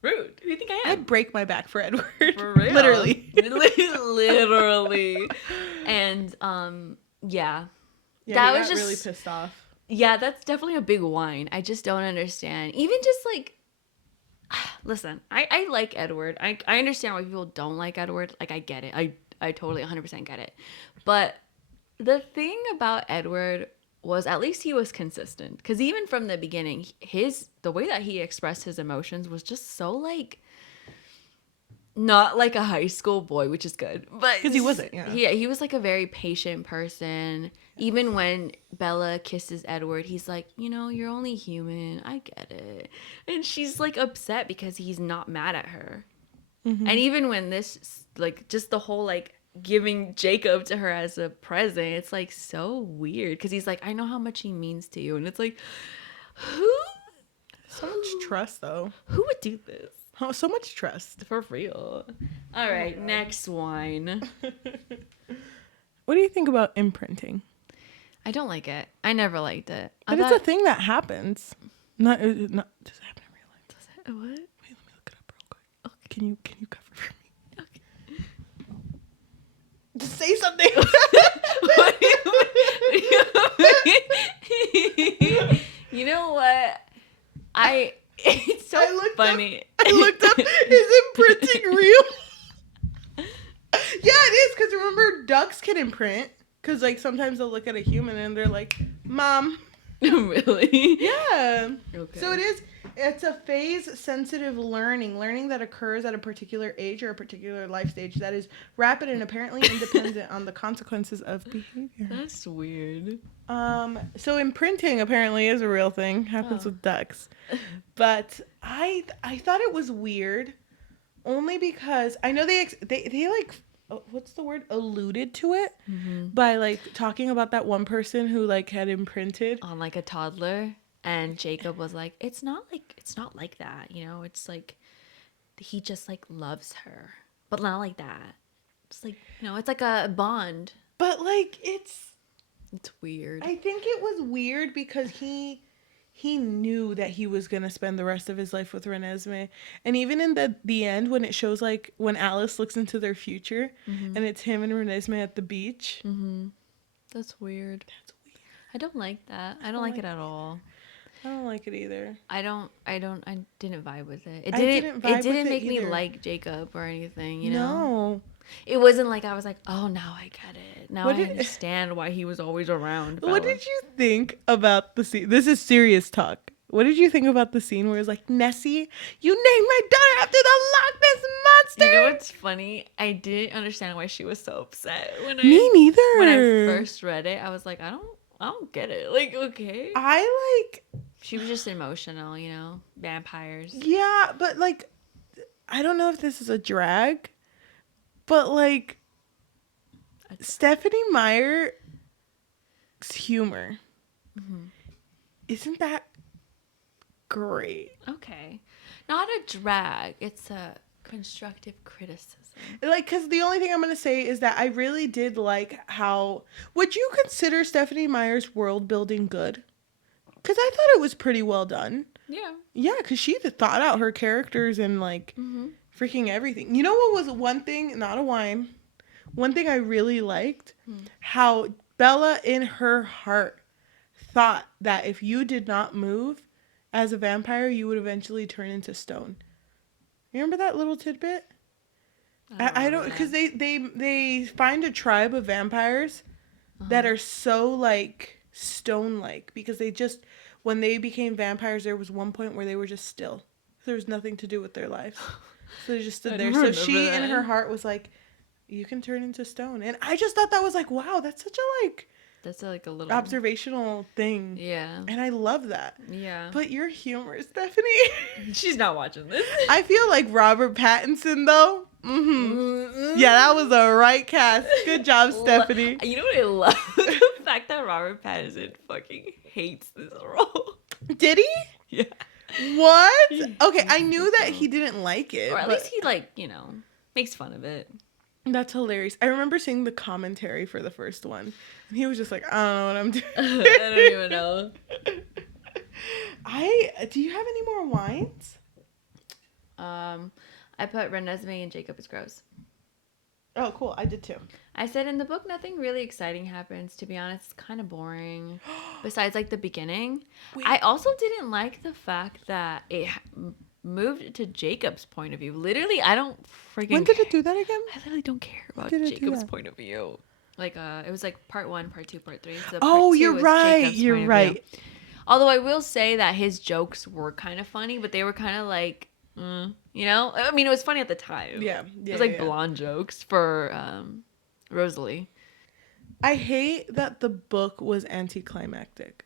Rude. Who do you think I am? I'd break my back for Edward. For real. Literally. Literally. And yeah, that was got just really pissed off. Yeah, that's definitely a big whine. I just don't understand. Even just listen, I like Edward. I understand why people don't like Edward. I get it. I totally 100% get it. But the thing about Edward was at least he was consistent. Because even from the beginning, the way that he expressed his emotions was just so not like a high school boy, which is good. But because he wasn't, yeah. He was a very patient person. Even when Bella kisses Edward, he's like, you're only human. I get it. And she's upset because he's not mad at her. Mm-hmm. And even when this, just the whole giving Jacob to her as a present, it's so weird because he's like, I know how much he means to you. And it's who? So much trust, though. Who would do this? Oh, so much trust. For real. All right, next one. What do you think about imprinting? I don't like it. I never liked it. But it's a thing that happens. Not does it happen in real life? Does it? What? Wait, let me look it up real quick. Okay. Can you cover for me? Okay. Just say something. You know what? It's so funny. I looked up, is imprinting real? Yeah, it is, because remember, ducks can imprint. Because, like, sometimes they'll look at a human and they're like, Mom. Really? Yeah. Okay. So it's a phase-sensitive learning that occurs at a particular age or a particular life stage that is rapid and apparently independent on the consequences of behavior. That's weird. So imprinting apparently is a real thing. Happens with ducks. But I thought it was weird only because I know they like, what's the word, alluded to it by like talking about that one person who like had imprinted On like a toddler, and Jacob was like, it's not like that, you know, it's like he just like loves her, but not like that. It's like, you know, it's like a bond. But like It's weird. I think it was weird because he knew that he was going to spend the rest of his life with Renesmee. And even in the end, when it shows like when Alice looks into their future and it's him and Renesmee at the beach. That's weird. I don't like that. I don't like it at all. I don't like it either. I didn't vibe with it. It I didn't vibe it with didn't it make me either. like Jacob or anything, you know? No. It wasn't like I was like, oh, now I get it. Now What I did- understand why he was always around. What Bella. did you think about the scene? This is serious talk. What did you think about the scene where it's like, Nessie, you named my daughter after the Loch Ness Monster? You know what's funny? I didn't understand why she was so upset Me neither. When I first read it, I was like, I don't get it. Like, okay. I like, She was just emotional, you know? Vampires. yeah, but like, I don't know if this is a drag, but like, Stephanie Meyer's humor, isn't that great? Okay. Not a drag. It's a constructive criticism. Like, because the only thing I'm going to say is that I really did like how, would you consider Stephanie Meyer's world building good? Because I thought it was pretty well done. Yeah. Yeah, because she thought out her characters and like freaking everything. You know what was one thing, not a whine, one thing I really liked? How Bella in her heart thought that if you did not move as a vampire, you would eventually turn into stone. You remember that little tidbit? I don't, because they find a tribe of vampires that are so like stone-like, because they just, when they became vampires, there was one point where they were just still. There was nothing to do with their lives. So they just stood there. So she in her heart was like, you can turn into stone. And I just thought that was like, wow, that's such a like, that's like a little observational thing. Yeah. And I love that. Yeah. But your humor, Stephanie. She's not watching this. I feel like Robert Pattinson, though. Yeah, that was a right cast. Good job, Stephanie. You know what I love? The fact that Robert Pattinson fucking hates this role. Did he? Yeah. What? Okay, I knew that he didn't like it. Or at but least he, like, you know, makes fun of it. that's hilarious. I remember seeing the commentary for the first one. And he was just like, I don't know what I'm doing. I don't even know. Do you have any more wines? I put Renesmee and Jacob is gross. Oh, cool. I did too. I said in the book nothing really exciting happens. To be honest, it's kind of boring. Besides, like, the beginning. Wait. I also didn't like the fact that it moved to Jacob's point of view. Literally, I don't freaking. When did it do that again? I literally don't care about did it do Jacob's that? point of view. Like, it was like part 1, part 2, part 3. So Oh, part 2 you're was right. Jacob's You're point of right. view. Although I will say that his jokes were kind of funny, but they were kind of like, you know? I mean, it was funny at the time. Yeah. It was like blonde jokes for Rosalie. I hate that the book was anticlimactic.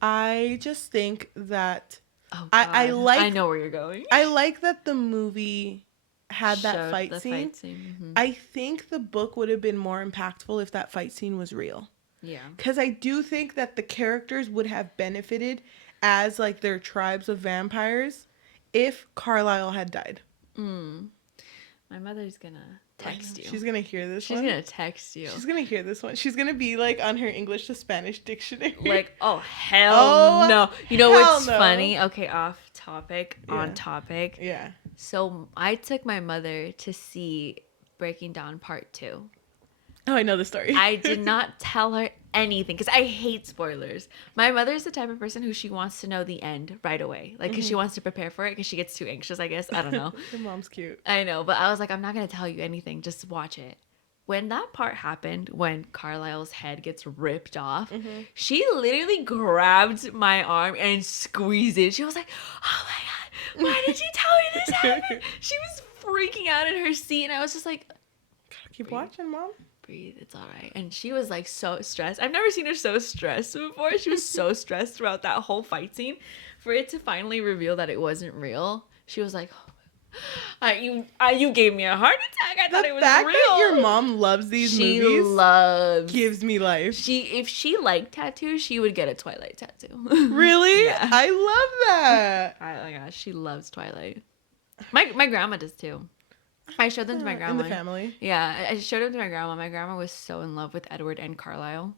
I just think that Oh, I God. like. I know where you're going. I like that the movie had that Showed fight the scene. Mhm. I think the book would have been more impactful if that fight scene was real. Yeah. Because I do think that the characters would have benefited as like their tribes of vampires if Carlisle had died. My mother's gonna text you. She's gonna hear this She's one. gonna text you. She's gonna hear this one. She's gonna be like on her English to Spanish dictionary. Like, oh, hell Oh, no. You know hell what's no. funny? Okay, off topic, Yeah. on topic. Yeah. So I took my mother to see Breaking Dawn Part 2. Oh, I know the story. I did not tell her anything because I hate spoilers. My mother is the type of person who she wants to know the end right away, like because she wants to prepare for it because she gets too anxious. I guess I don't know. Your mom's cute. I know, but I was like, I'm not gonna tell you anything. Just watch it. When that part happened, when Carlisle's head gets ripped off, she literally grabbed my arm and squeezed it. She was like, "Oh my god, why did you tell me this happened?" She was freaking out in her seat, and I was just like, Gotta keep watching, Mom. breathe, it's all right. And she was like so stressed. I've never seen her so stressed before. She was so stressed throughout that whole fight scene. For it to finally reveal that it wasn't real, she was like, you gave me a heart attack. I thought it was The fact real. that your mom loves these movies gives me life. If she liked tattoos, she would get a Twilight tattoo. Really? Yeah. I love that. Oh my gosh, she loves Twilight. My grandma does too. I showed them to my grandma. In the family. Yeah, I showed them to my grandma. My grandma was so in love with Edward and Carlisle,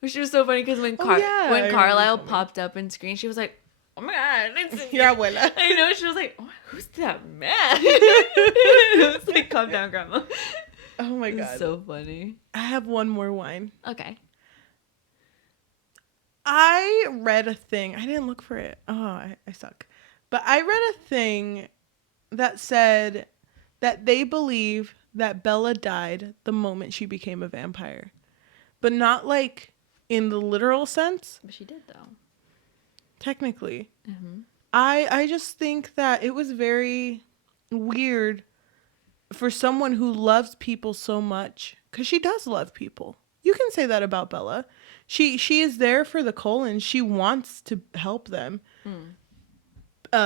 which was so funny because when I Carlisle remember popped up in screen, she was like, "Oh my god, it's Your abuela. I know. She was like, "Oh, who's that man?" It was like, "Calm down, grandma." Oh my It was god. so funny. I have one more wine. Okay. I read a thing. I didn't look for it. Oh, I suck. But I read a thing that said that they believe that Bella died the moment she became a vampire. But not like in the literal sense. But she did though. Technically. Mm-hmm. I just think that it was very weird for someone who loves people so much. Because she does love people. You can say that about Bella. She is there for the Colons. She wants to help them.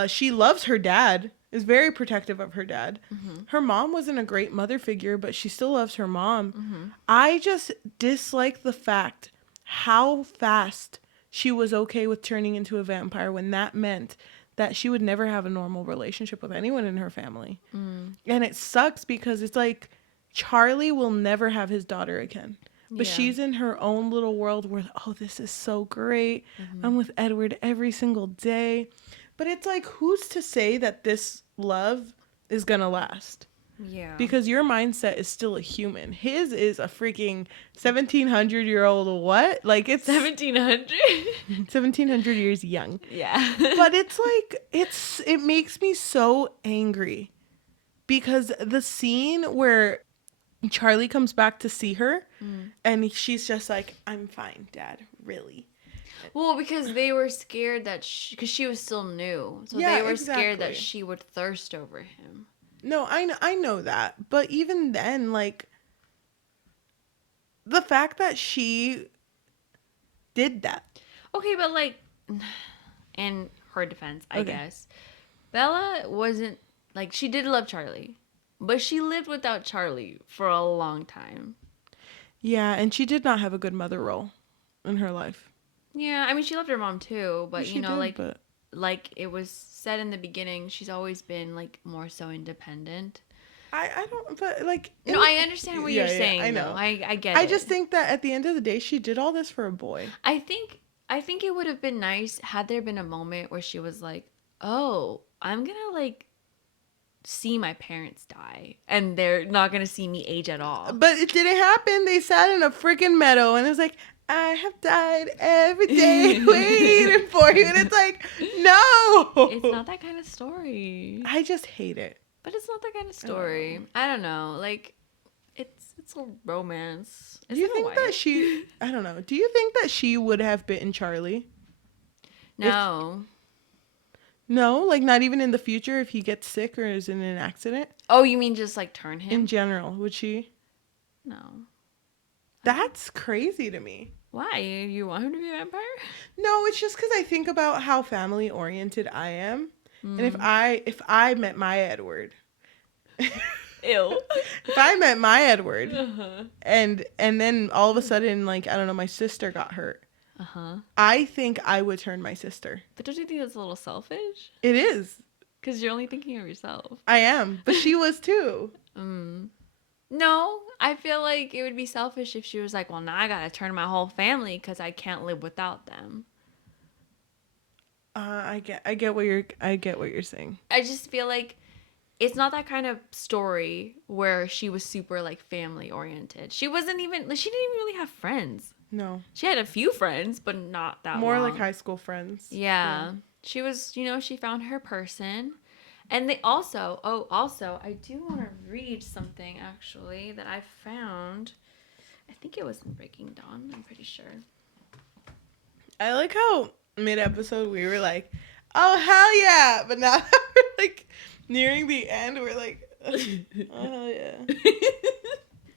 She loves her dad. Is very protective of her dad. Her mom wasn't a great mother figure, but she still loves her mom. I just dislike the fact how fast she was okay with turning into a vampire when that meant that she would never have a normal relationship with anyone in her family. And it sucks because it's like Charlie will never have his daughter again. But Yeah. she's in her own little world where, oh, this is so great. I'm with Edward every single day. But it's like, who's to say that this love is going to last? Yeah. Because your mindset is still a human. His is a freaking 1700-year-old what? Like it's 1700. 1700 years young. Yeah. But it's like, it makes me so angry. Because the scene where Charlie comes back to see her and she's just like, I'm fine, Dad. Really? Well, because they were scared that because she was still new, so Yeah, they were scared that exactly. she would thirst over him. No, I know that. But even then, like, the fact that she did that. Okay, but like, in her defense, I Okay. guess, Bella wasn't like she did love Charlie, but she lived without Charlie for a long time. Yeah, and she did not have a good mother role in her life. Yeah, I mean she loved her mom too, but She you know, did, but like it was said in the beginning, she's always been like more so independent. I don't, but like... No, I understand what you're Yeah, saying. I Though. know. I get it. I just think that at the end of the day, she did all this for a boy. I think it would have been nice had there been a moment where she was like, "Oh, I'm gonna like see my parents die, and they're not gonna see me age at all." But it didn't happen. They sat in a freaking meadow and it was like, I have died every day waiting for you. And it's like, no. It's not that kind of story. I just hate it. But it's not that kind of story. I don't know. Like, it's a romance. Do you think that she, I don't know. Do you think that she would have bitten Charlie? No. No, like not even in the future if he gets sick or is in an accident? Oh, you mean just like turn him? In general, would she? No. That's crazy to me. Why? You want him to be a vampire? No, it's just because I think about how family oriented I am. And if I met my Edward, Ew. if I met my Edward, and then all of a sudden, like, I don't know, my sister got hurt, I think I would turn my sister. But don't you think that's a little selfish? It is. Because you're only thinking of yourself. I am, but she was too. No, I feel like it would be selfish if she was like, well, now I gotta turn my whole family because I can't live without them. I get what you're saying. I just feel like it's not that kind of story where she was super like family oriented. She didn't even really have friends. No. She had a few friends, but not that More long. like high school friends. Yeah. She was, she found her person. And they also, I do want to read something actually that I found. I think it was in Breaking Dawn, I'm pretty sure. I like how mid-episode we were like, oh, hell yeah. But now that we're like nearing the end, we're like, oh, hell yeah.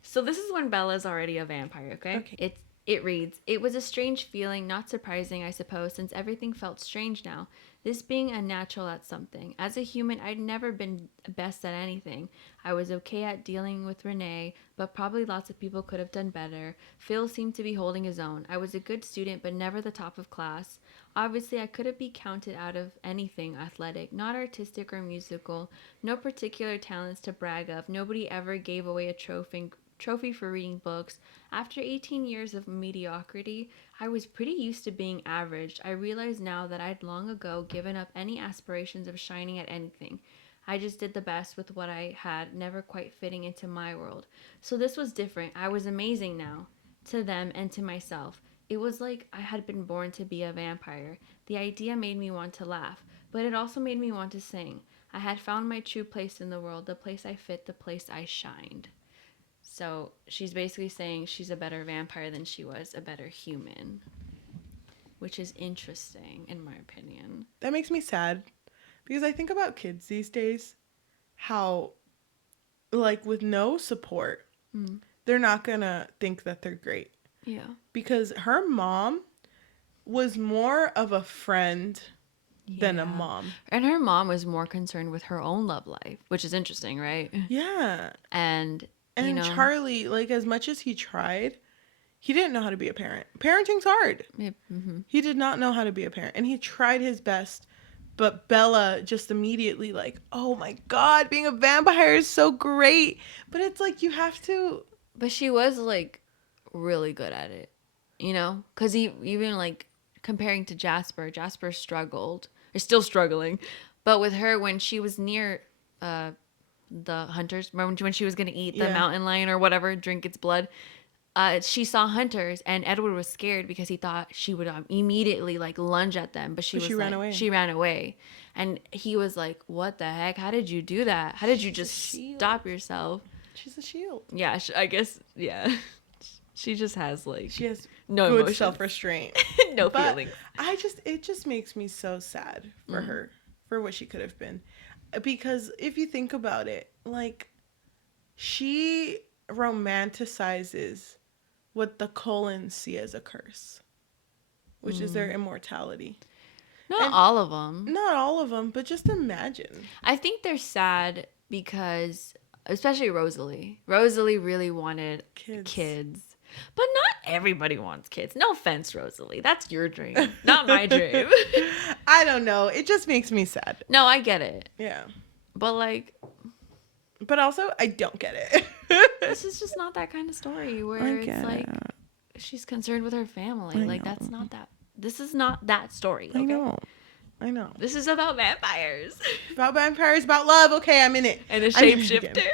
So this is when Bella's already a vampire, okay? It reads, "It was a strange feeling, not surprising, I suppose, since everything felt strange now. This being unnatural at something. As a human, I'd never been best at anything. I was okay at dealing with Renee, but probably lots of people could have done better. Phil seemed to be holding his own. I was a good student, but never the top of class. Obviously, I couldn't be counted out of anything athletic, not artistic or musical, no particular talents to brag of. Nobody ever gave away a trophy for reading books. After 18 years of mediocrity, I was pretty used to being average. I realize now that I'd long ago given up any aspirations of shining at anything. I just did the best with what I had, never quite fitting into my world. So this was different. I was amazing now, to them and to myself. It was like I had been born to be a vampire. The idea made me want to laugh, but it also made me want to sing. I had found my true place in the world, the place I fit, the place I shined." So she's basically saying she's a better vampire than she was a better human, which is interesting in my opinion. That makes me sad because I think about kids these days, how like with no support, they're not gonna think that they're great. Yeah. Because her mom was more of a friend than a Yeah. mom. And her mom was more concerned with her own love life, which is interesting, right? Yeah. And Charlie, like, as much as he tried, he didn't know how to be a parent. Parenting's hard. Mm-hmm. He did not know how to be a parent. And he tried his best. But Bella just immediately like, oh my God, being a vampire is so great. But it's like, you have to. But she was like really good at it, Because even like comparing to Jasper struggled. Is still struggling. But with her, when she was near the hunters, remember when she was going to eat the mountain lion or whatever, drink its blood, she saw hunters, and Edward was scared because he thought she would immediately like lunge at them, but she ran away, and he was like, what the heck, how did you do that, how did you just stop yourself? She's a shield. Yeah, I guess. Yeah. She just has like, she has no good emotions. self-restraint. No feelings. It just makes me so sad for her, for what she could have been. Because if you think about it, like, she romanticizes what the Cullens see as a curse, which is their immortality. Not all of them. Not all of them, but just imagine. I think they're sad because, especially Rosalie. Rosalie really wanted kids. But not everybody wants kids. No offense, Rosalie. That's your dream, not my dream. I don't know. It just makes me sad. No, I get it. Yeah. But like... But also, I don't get it. This is just not that kind of story where it's like she's concerned with her family. Like, that's not that... This is not that story. Okay? I know. This is about vampires. About vampires, about love. Okay, I'm in it. And a shapeshifter.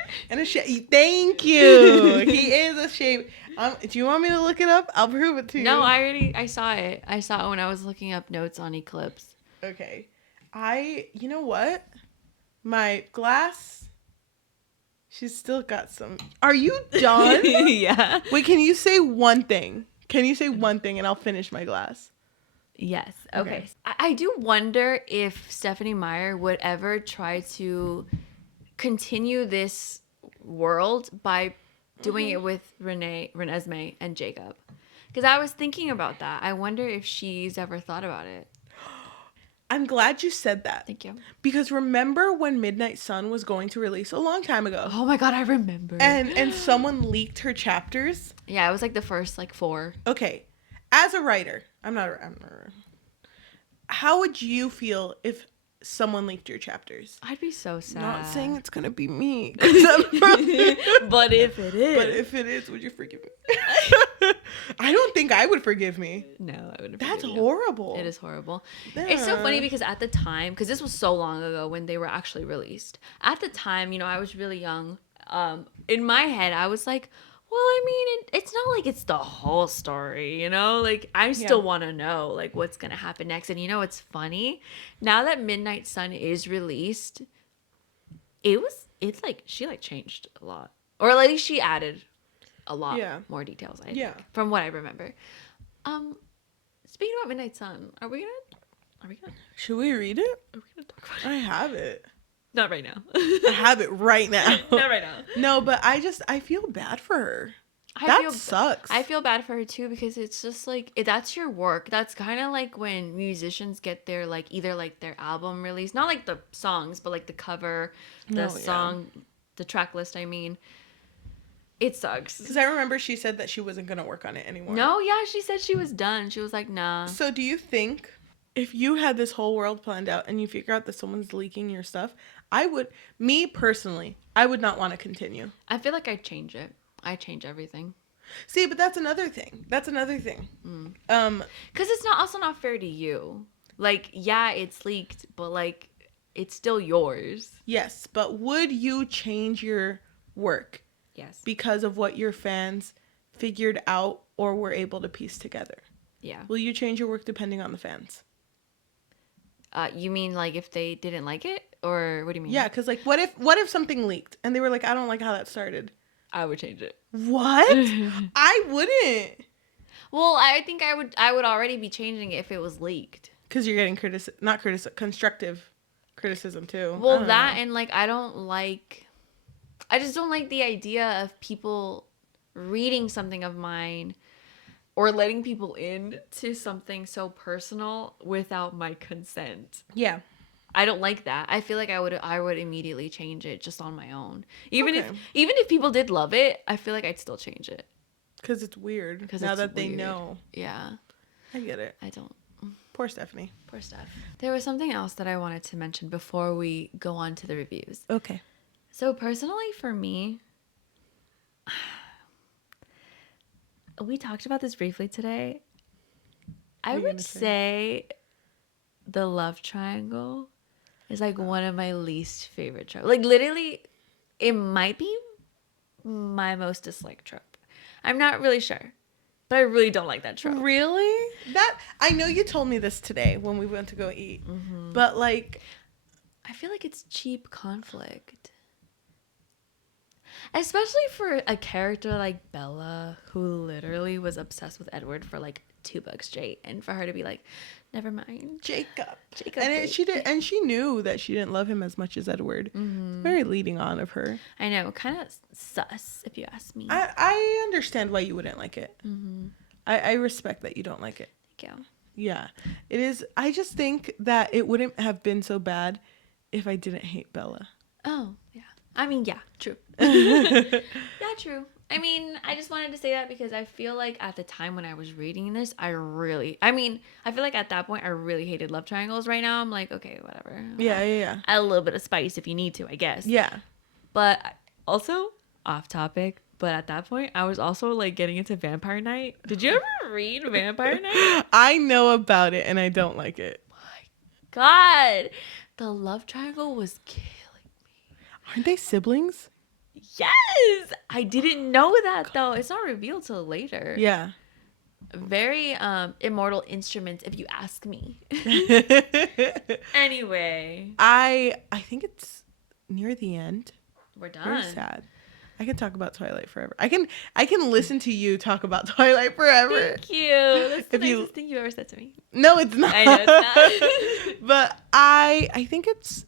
Thank you. He is a shape. Do you want me to look it up? I'll prove it to you. No, I saw it. I saw it when I was looking up notes on Eclipse. Okay. You know what? My glass, she's still got some. Are you done? Yeah. Wait, can you say one thing? Can you say one thing and I'll finish my glass? Yes. Okay. I do wonder if Stephenie Meyer would ever try to continue this world by doing it with Renesmee and Jacob. Because I was thinking about that. I wonder if she's ever thought about it. I'm glad you said that. Thank you. Because remember when Midnight Sun was going to release a long time ago? Oh my God, I remember. And someone leaked her chapters? Yeah, it was like the first 4. Okay. As a writer, I'm not a writer. How would you feel if someone leaked your chapters? I'd be so sad. Not saying it's going to be me. But if it is. But if it is, would you forgive me? I don't think I would forgive me. No, I wouldn't. That's forgive you. horrible. It is horrible. Yeah. It's so funny because at the time, because this was so long ago when they were actually released. At the time, you know, I was really young. In my head, I was like, well, I mean, it's not like it's the whole story, you know? Like, I still want to know, like, what's going to happen next. And, you know, it's funny. Now that Midnight Sun is released, it's like, she, like, changed a lot. Or at least she added a lot more details, I think, from what I remember. Speaking about Midnight Sun, are we gonna Should we read it? are we gonna talk about it? I have it. Not right now. I have it right now. Not right now. No, but I feel bad for her. Sucks. I feel bad for her too because it's just like that's your work. That's kind of like when musicians get their like either like their album release, not like the songs, but like the cover, the song, the track list. I mean, it sucks. Because I remember she said that she wasn't gonna work on it anymore. No, yeah, she said she was done. She was like, nah. So do you think if you had this whole world planned out and you figure out that someone's leaking your stuff, me personally, I would not want to continue. I feel like I'd change it. I change everything. See, but that's another thing. Because it's also not fair to you. Like, yeah, it's leaked, but like, it's still yours. Yes, but would you change your work? Yes. Because of what your fans figured out or were able to piece together? Yeah. Will you change your work depending on the fans? You mean like if they didn't like it, or what do you mean? Yeah, because like, what if something leaked and they were like, I don't like how that started? I would change it. What? I wouldn't. Well, I think I would already be changing it if it was leaked. Because you're getting constructive criticism too. Well, that and like I just don't like the idea of people reading something of mine or letting people in to something so personal without my consent. Yeah. I don't like that. I feel like I would immediately change it just on my own. Even if people did love it, I feel like I'd still change it. Because it's weird. Because now that they know. Yeah. I get it. I don't. Poor Stephanie. Poor Steph. There was something else that I wanted to mention before we go on to the reviews. Okay. So personally for me, we talked about this briefly today. I would say the love triangle is like one of my least favorite tropes. Like literally, it might be my most disliked trope. I'm not really sure, but I really don't like that trope. Really? I know you told me this today when we went to go eat, but like, I feel like it's cheap conflict. Especially for a character like Bella, who literally was obsessed with Edward for like 2 books straight, and for her to be like, never mind, Jacob. And she knew that she didn't love him as much as Edward. Very leading on of her. I know, kind of sus, if you ask me. I understand why you wouldn't like it. I respect that you don't like it. Thank you. Yeah, it is. I just think that it wouldn't have been so bad if I didn't hate Bella. Oh, yeah. I mean, yeah, true. Yeah, true. I mean, I just wanted to say that because I feel like at the time when I was reading this, I feel like at that point, I really hated love triangles. Right now, I'm like, okay, whatever. Yeah. Add a little bit of spice if you need to, I guess. Yeah. But also, off topic, but at that point, I was also like getting into Vampire Night. Did you ever read Vampire Night? I know about it and I don't like it. My God. The love triangle was killing me. Aren't they siblings? Yes! I didn't know that though. It's not revealed till later. Yeah. Very immortal instruments, if you ask me. Anyway. I think it's near the end. We're done. Very sad. I can talk about Twilight forever. I can listen to you talk about Twilight forever. Thank you. That's the nicest thing you've ever said to me. No, it's not. I know it's not. But I think it's,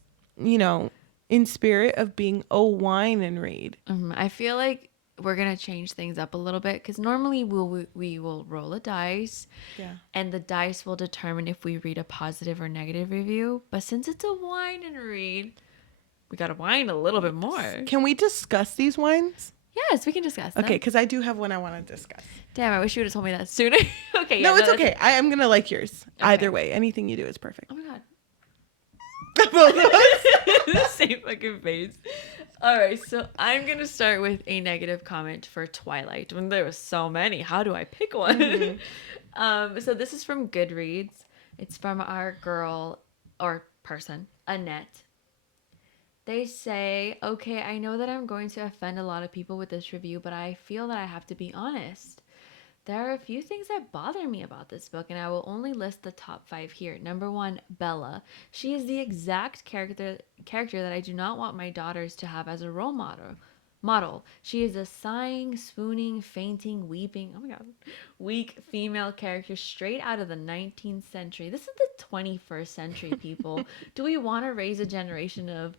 in spirit of being a whine and read. I feel like we're going to change things up a little bit because normally we will roll a dice. Yeah. And the dice will determine if we read a positive or negative review. But since it's a whine and read, we got to whine a little bit more. Can we discuss these whines? Yes, we can discuss them. Okay, because I do have one I want to discuss. Damn, I wish you would have told me that sooner. Okay. No, it's okay. I am going to like yours. Okay. Either way. Anything you do is perfect. Oh my God. Both of us. The same fucking face. All right, so I'm gonna start with a negative comment for Twilight. When there were so many, how do I pick one? So this is from Goodreads. It's from our girl or person, Annette. They say, okay, I know that I'm going to offend a lot of people with this review, but I feel that I have to be honest. There are a few things that bother me about this book, and I will only list the top 5 here. Number 1, Bella. She is the exact character that I do not want my daughters to have as a role model. She is a sighing, swooning, fainting, weeping, oh my god, weak female character straight out of the 19th century. This is the 21st century, people. Do we want to raise a generation of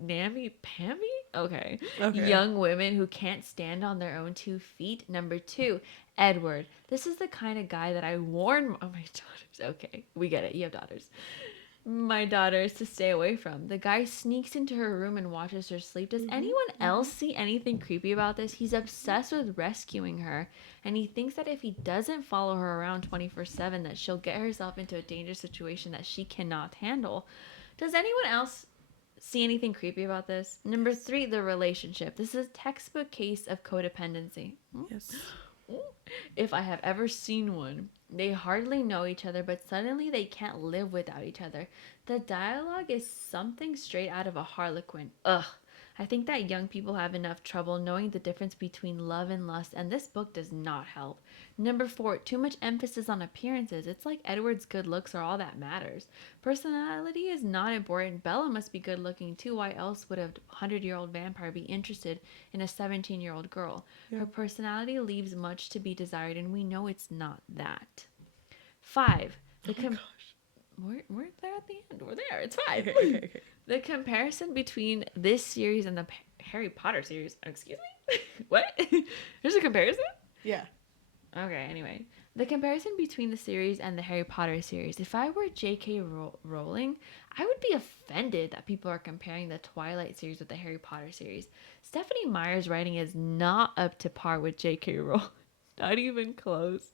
namby-pamby? Okay. Young women who can't stand on their own 2 feet. Number 2, Edward. This is the kind of guy that I warn my daughters. Okay, we get it. You have daughters. My daughters to stay away from. The guy sneaks into her room and watches her sleep. Does anyone else see anything creepy about this? He's obsessed with rescuing her, and he thinks that if he doesn't follow her around 24/7, that she'll get herself into a dangerous situation that she cannot handle. Does anyone else see anything creepy about this? Number 3, the relationship. This is a textbook case of codependency. Yes. If I have ever seen one. They hardly know each other, but suddenly they can't live without each other. The dialogue is something straight out of a Harlequin. Ugh. I think that young people have enough trouble knowing the difference between love and lust, and this book does not help. Number 4, too much emphasis on appearances. It's like Edward's good looks are all that matters. Personality is not important. Bella must be good looking too. Why else would a 100-year-old vampire be interested in a 17-year-old girl? Yeah. Her personality leaves much to be desired, and we know it's not that. 5. We're there at the end. We're there. It's 5. Okay. The comparison between this series and the Harry Potter series. Excuse me? What? There's a comparison? Yeah. Okay, anyway. The comparison between the series and the Harry Potter series. If I were J.K. Rowling, I would be offended that people are comparing the Twilight series with the Harry Potter series. Stephenie Meyer's writing is not up to par with J.K. Rowling. Not even close.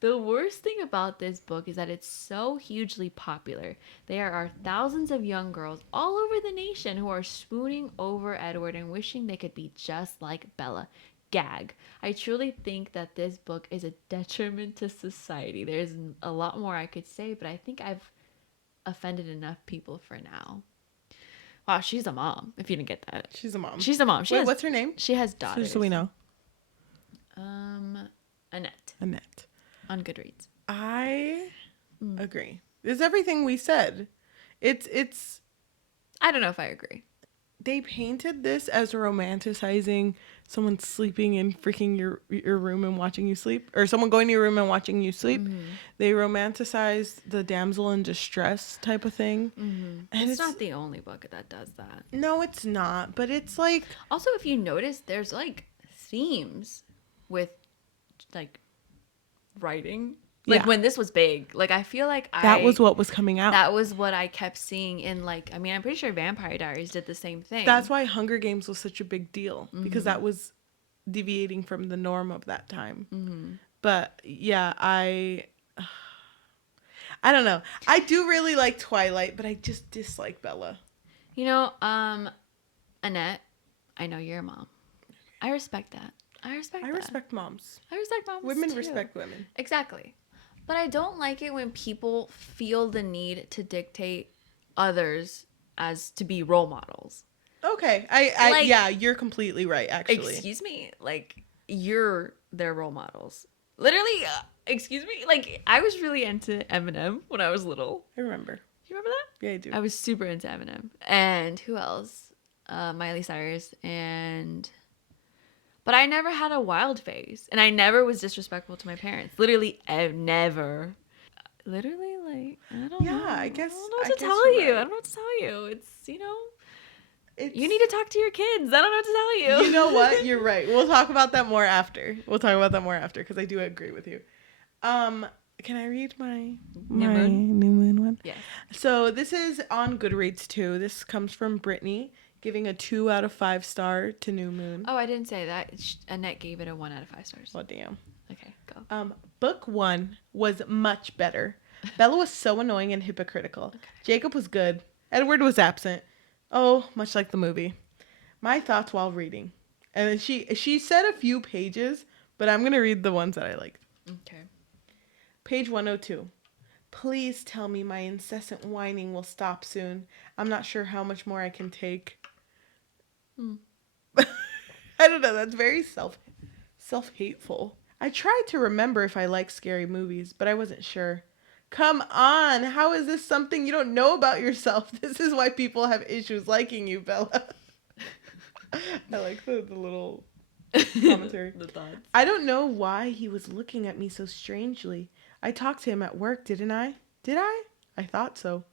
The worst thing about this book is that it's so hugely popular. There are thousands of young girls all over the nation who are swooning over Edward and wishing they could be just like Bella. Gag. I truly think that this book is a detriment to society. There's a lot more I could say, but I think I've offended enough people for now. Wow, she's a mom, if you didn't get that. She's a mom. She's a mom. What's her name? She has daughters. So we know. Annette. On Goodreads. I agree. It's everything we said. It's I don't know if I agree. They painted this as romanticizing someone sleeping in freaking your room and watching you sleep, or someone going to your room and watching you sleep. Mm-hmm. They romanticized the damsel in distress type of thing. Mm-hmm. And it's not the only book that does that. No, it's not. But it's like, also, if you notice, there's like themes with like writing. Like when this was big, like I feel like that was what was coming out. That was what I kept seeing in like, I mean, I'm pretty sure Vampire Diaries did the same thing. That's why Hunger Games was such a big deal, because that was deviating from the norm of that time. Mm-hmm. But yeah, I don't know. I do really like Twilight, but I just dislike Bella. You know, Annette, I know you're a mom. I respect that. I respect moms. I respect moms. Women too. Respect women. Exactly. But I don't like it when people feel the need to dictate others as to be role models. Okay. Yeah, you're completely right, actually. Excuse me? Like, you're their role models. Literally, excuse me? Like, I was really into Eminem when I was little. I remember. You remember that? Yeah, I do. I was super into Eminem. And who else? Miley Cyrus and... But I never had a wild phase. And I never was disrespectful to my parents. Literally, never. Literally, like, I don't know. Yeah, I guess. I don't know what to tell you. Right. I don't know what to tell you. It's, you know, you need to talk to your kids. I don't know what to tell you. You know what? You're right. We'll talk about that more after. Because I do agree with you. Can I read my New Moon one? Yes. So this is on Goodreads too. This comes from Brittany, giving a 2 out of 5 star to New Moon. Oh, I didn't say that. Annette gave it a 1 out of 5 stars. Well, damn. Okay, go. Book 1 was much better. Bella was so annoying and hypocritical. Okay. Jacob was good. Edward was absent. Oh, much like the movie. My thoughts while reading. And then she said a few pages, but I'm going to read the ones that I liked. Okay. Page 102. Please tell me my incessant whining will stop soon. I'm not sure how much more I can take. I don't know. That's very self-hateful. I tried to remember if I like scary movies, but I wasn't sure. Come on. How is this something you don't know about yourself? This is why people have issues liking you, Bella. I like the little commentary. The thoughts. I don't know why he was looking at me so strangely. I talked to him at work, didn't I? Did I? I thought so.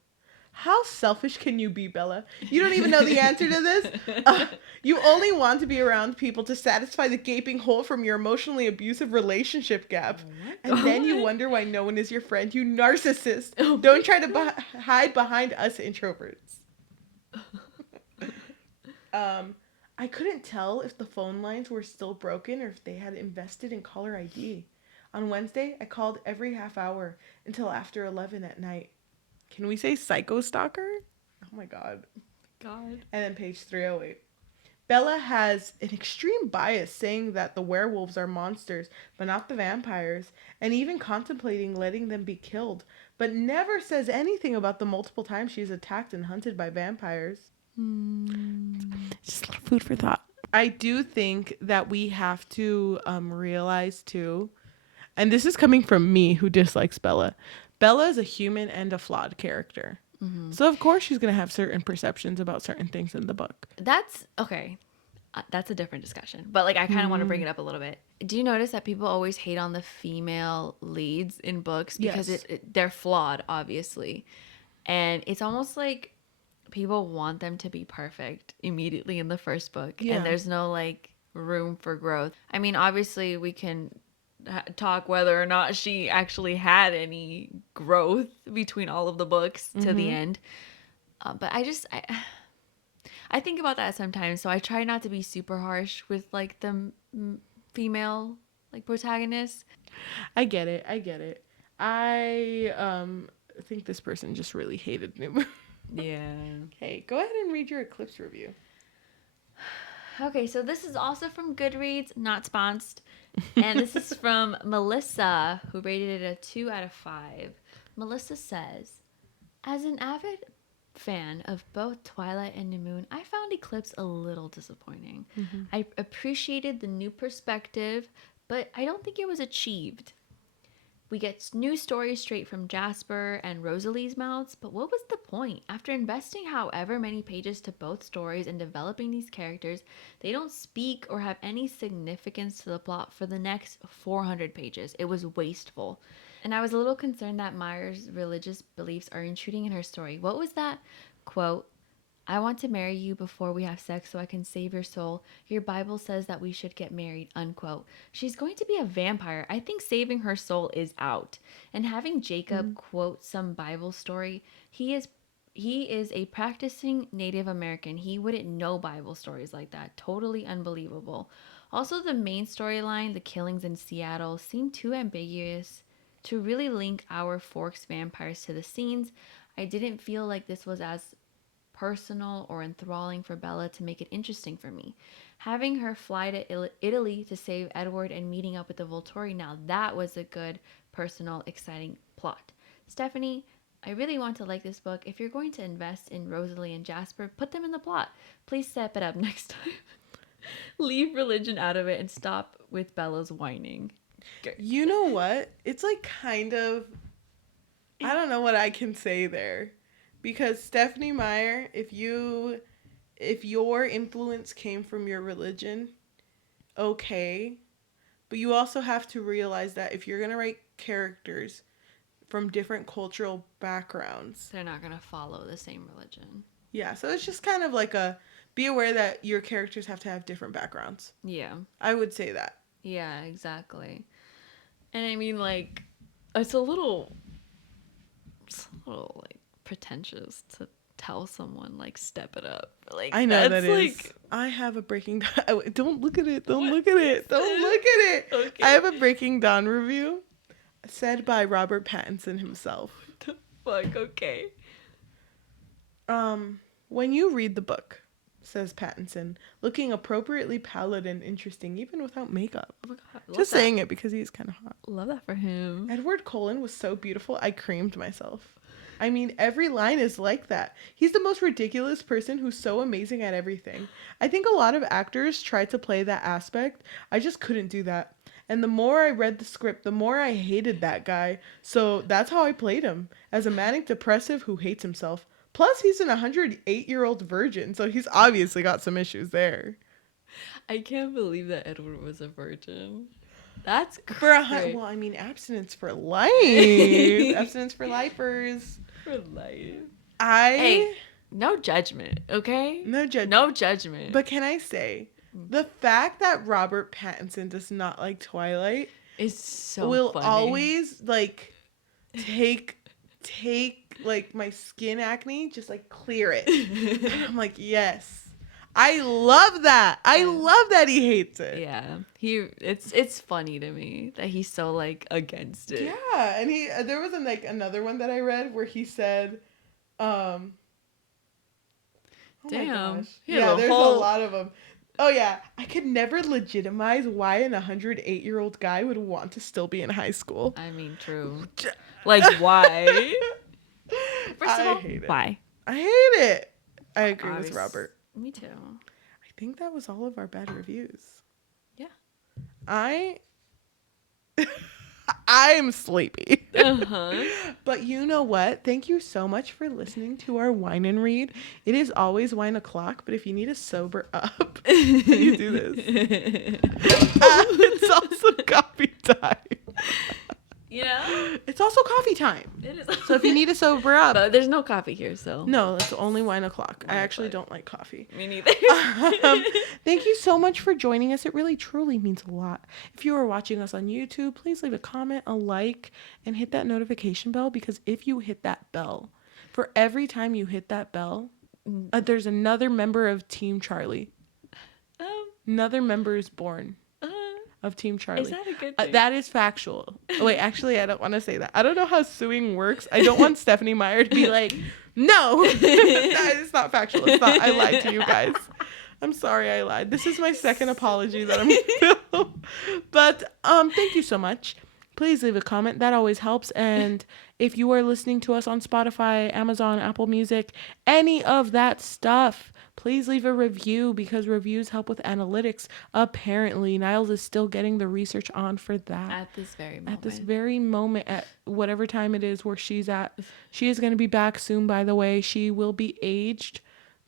How selfish can you be, Bella? You don't even know the answer to this? You only want to be around people to satisfy the gaping hole from your emotionally abusive relationship gap. And then you wonder why no one is your friend, you narcissist. Don't try to hide behind us introverts. I couldn't tell if the phone lines were still broken or if they had invested in caller ID. On Wednesday, I called every half hour until after 11 at night. Can we say psycho stalker? Oh my god. God. And then page 308. Bella has an extreme bias saying that the werewolves are monsters, but not the vampires, and even contemplating letting them be killed, but never says anything about the multiple times she's attacked and hunted by vampires. Just a little food for thought. I do think that we have to realize too, and this is coming from me who dislikes Bella. Bella is a human and a flawed character. Mm-hmm. So of course she's going to have certain perceptions about certain things in the book. That's okay. That's a different discussion. But like I kind of want to bring it up a little bit. Do you notice that people always hate on the female leads in books because they're flawed, obviously. And it's almost like people want them to be perfect immediately in the first book. Yeah. And there's no like room for growth. I mean, obviously we can talk whether or not she actually had any growth between all of the books to the end. But I think about that sometimes, so I try not to be super harsh with like the female like protagonists. I get it. I think this person just really hated me. Yeah. Okay, go ahead and read your Eclipse review. Okay, so this is also from Goodreads, not sponsored. And this is from Melissa, who rated it a 2 out of 5. Melissa says, as an avid fan of both Twilight and New Moon, I found Eclipse a little disappointing. Mm-hmm. I appreciated the new perspective, but I don't think it was achieved. We get new stories straight from Jasper and Rosalie's mouths, but what was the point? After investing however many pages to both stories and developing these characters, they don't speak or have any significance to the plot for the next 400 pages. It was wasteful. And I was a little concerned that Meyer's religious beliefs are intruding in her story. What was that? Quote, I want to marry you before we have sex so I can save your soul. Your Bible says that we should get married, unquote. She's going to be a vampire. I think saving her soul is out. And having Jacob quote some Bible story, he is a practicing Native American. He wouldn't know Bible stories like that. Totally unbelievable. Also, the main storyline, the killings in Seattle, seemed too ambiguous to really link our Forks vampires to the scenes. I didn't feel like this was as personal or enthralling for Bella to make it interesting for me. Having her fly to Italy to save Edward and meeting up with the Volturi, now that was a good, personal, exciting plot. Stephanie, I really want to like this book. If you're going to invest in Rosalie and Jasper, put them in the plot. Please step it up next time. Leave religion out of it and stop with Bella's whining. You know what? It's like kind of, I don't know what I can say there. Because Stephanie Meyer, if your influence came from your religion, okay. But you also have to realize that if you're going to write characters from different cultural backgrounds, they're not going to follow the same religion. Yeah, so it's just kind of like be aware that your characters have to have different backgrounds. Yeah. I would say that. Yeah, exactly. And I mean, like, it's a little like pretentious to tell someone like step it up. Like, I know that like, is. I have a Breaking Dawn. Don't look at it. Don't look at it. Okay. I have a Breaking Dawn review said by Robert Pattinson himself. The fuck? Okay. When you read the book, says Pattinson, looking appropriately pallid and interesting even without makeup. Oh my God, love Just that. saying it because he's kind of hot. Love that for him. Edward Cullen was so beautiful, I creamed myself. I mean, every line is like that. He's the most ridiculous person who's so amazing at everything. I think a lot of actors try to play that aspect. I just couldn't do that. And the more I read the script, the more I hated that guy. So that's how I played him, as a manic depressive who hates himself. Plus, he's an 108-year-old virgin, so he's obviously got some issues there. I can't believe that Edward was a virgin. That's For crazy. well, I mean, abstinence for life. Abstinence for lifers. For life. Hey, No judgment, okay? no judgment. No judgment. But can I say, the fact that Robert Pattinson does not like Twilight it's so will funny. always like take like my skin acne, just like clear it. And I'm like, yes. I love that. I love that he hates it. Yeah. It's funny to me that he's so like against it. Yeah, and there was another one that I read where he said oh my Damn. gosh. He had Yeah, a there's whole- a lot of them. Oh yeah, I could never legitimize why an 108-year-old guy would want to still be in high school. I mean, true. Like, why? First of I all, hate it. why? I hate it. I agree with Robert. Me too. I think that was all of our bad reviews. Yeah. I am sleepy. Uh-huh. But you know what? Thank you so much for listening to our wine and read. It is always wine o'clock, but if you need to sober up, you do this. It's also coffee time. You know? It's also coffee time. It is. So if you need to sober up. But there's no coffee here, so. No, it's only wine o'clock. I Wine actually o'clock. don't like coffee. Me neither. Thank you so much for joining us. It really truly means a lot. If you are watching us on YouTube, please leave a comment, a like, and hit that notification bell, because if you hit that bell, for every time you hit that bell, there's another member of Team Charlie. Another member is born of Team Charlie. Is that a good thing? That is factual. Wait, actually, I don't want to say that. I don't know how suing works. I don't want Stephanie Meyer to be like, no, that is not factual. It's not. I lied to you guys. I'm sorry I lied. This is my second apology that I'm going to film. But thank you so much. Please leave a comment. That always helps. And if you are listening to us on Spotify, Amazon, Apple Music, any of that stuff, please leave a review, because reviews help with analytics. Apparently, Niles is still getting the research on for that. At this very moment. At this very moment, at whatever time it is where she's at. She is going to be back soon, by the way. She will be aged.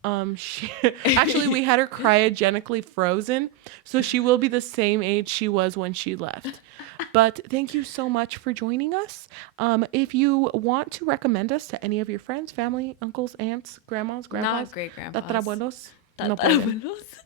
Actually, we had her cryogenically frozen, so she will be the same age she was when she left. But thank you so much for joining us. If you want to recommend us to any of your friends, family, uncles, aunts, grandmas, grandpas, Not great-grandpas. tatarabuelos, no pueden.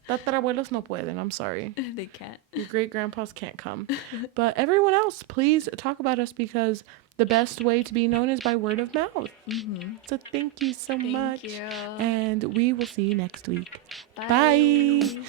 Tatarabuelos no pueden. I'm sorry. They can't. Your great grandpas can't come. But everyone else, please talk about us, because the best way to be known is by word of mouth. Mm-hmm. So thank you so much. You. And we will see you next week. Bye. Bye.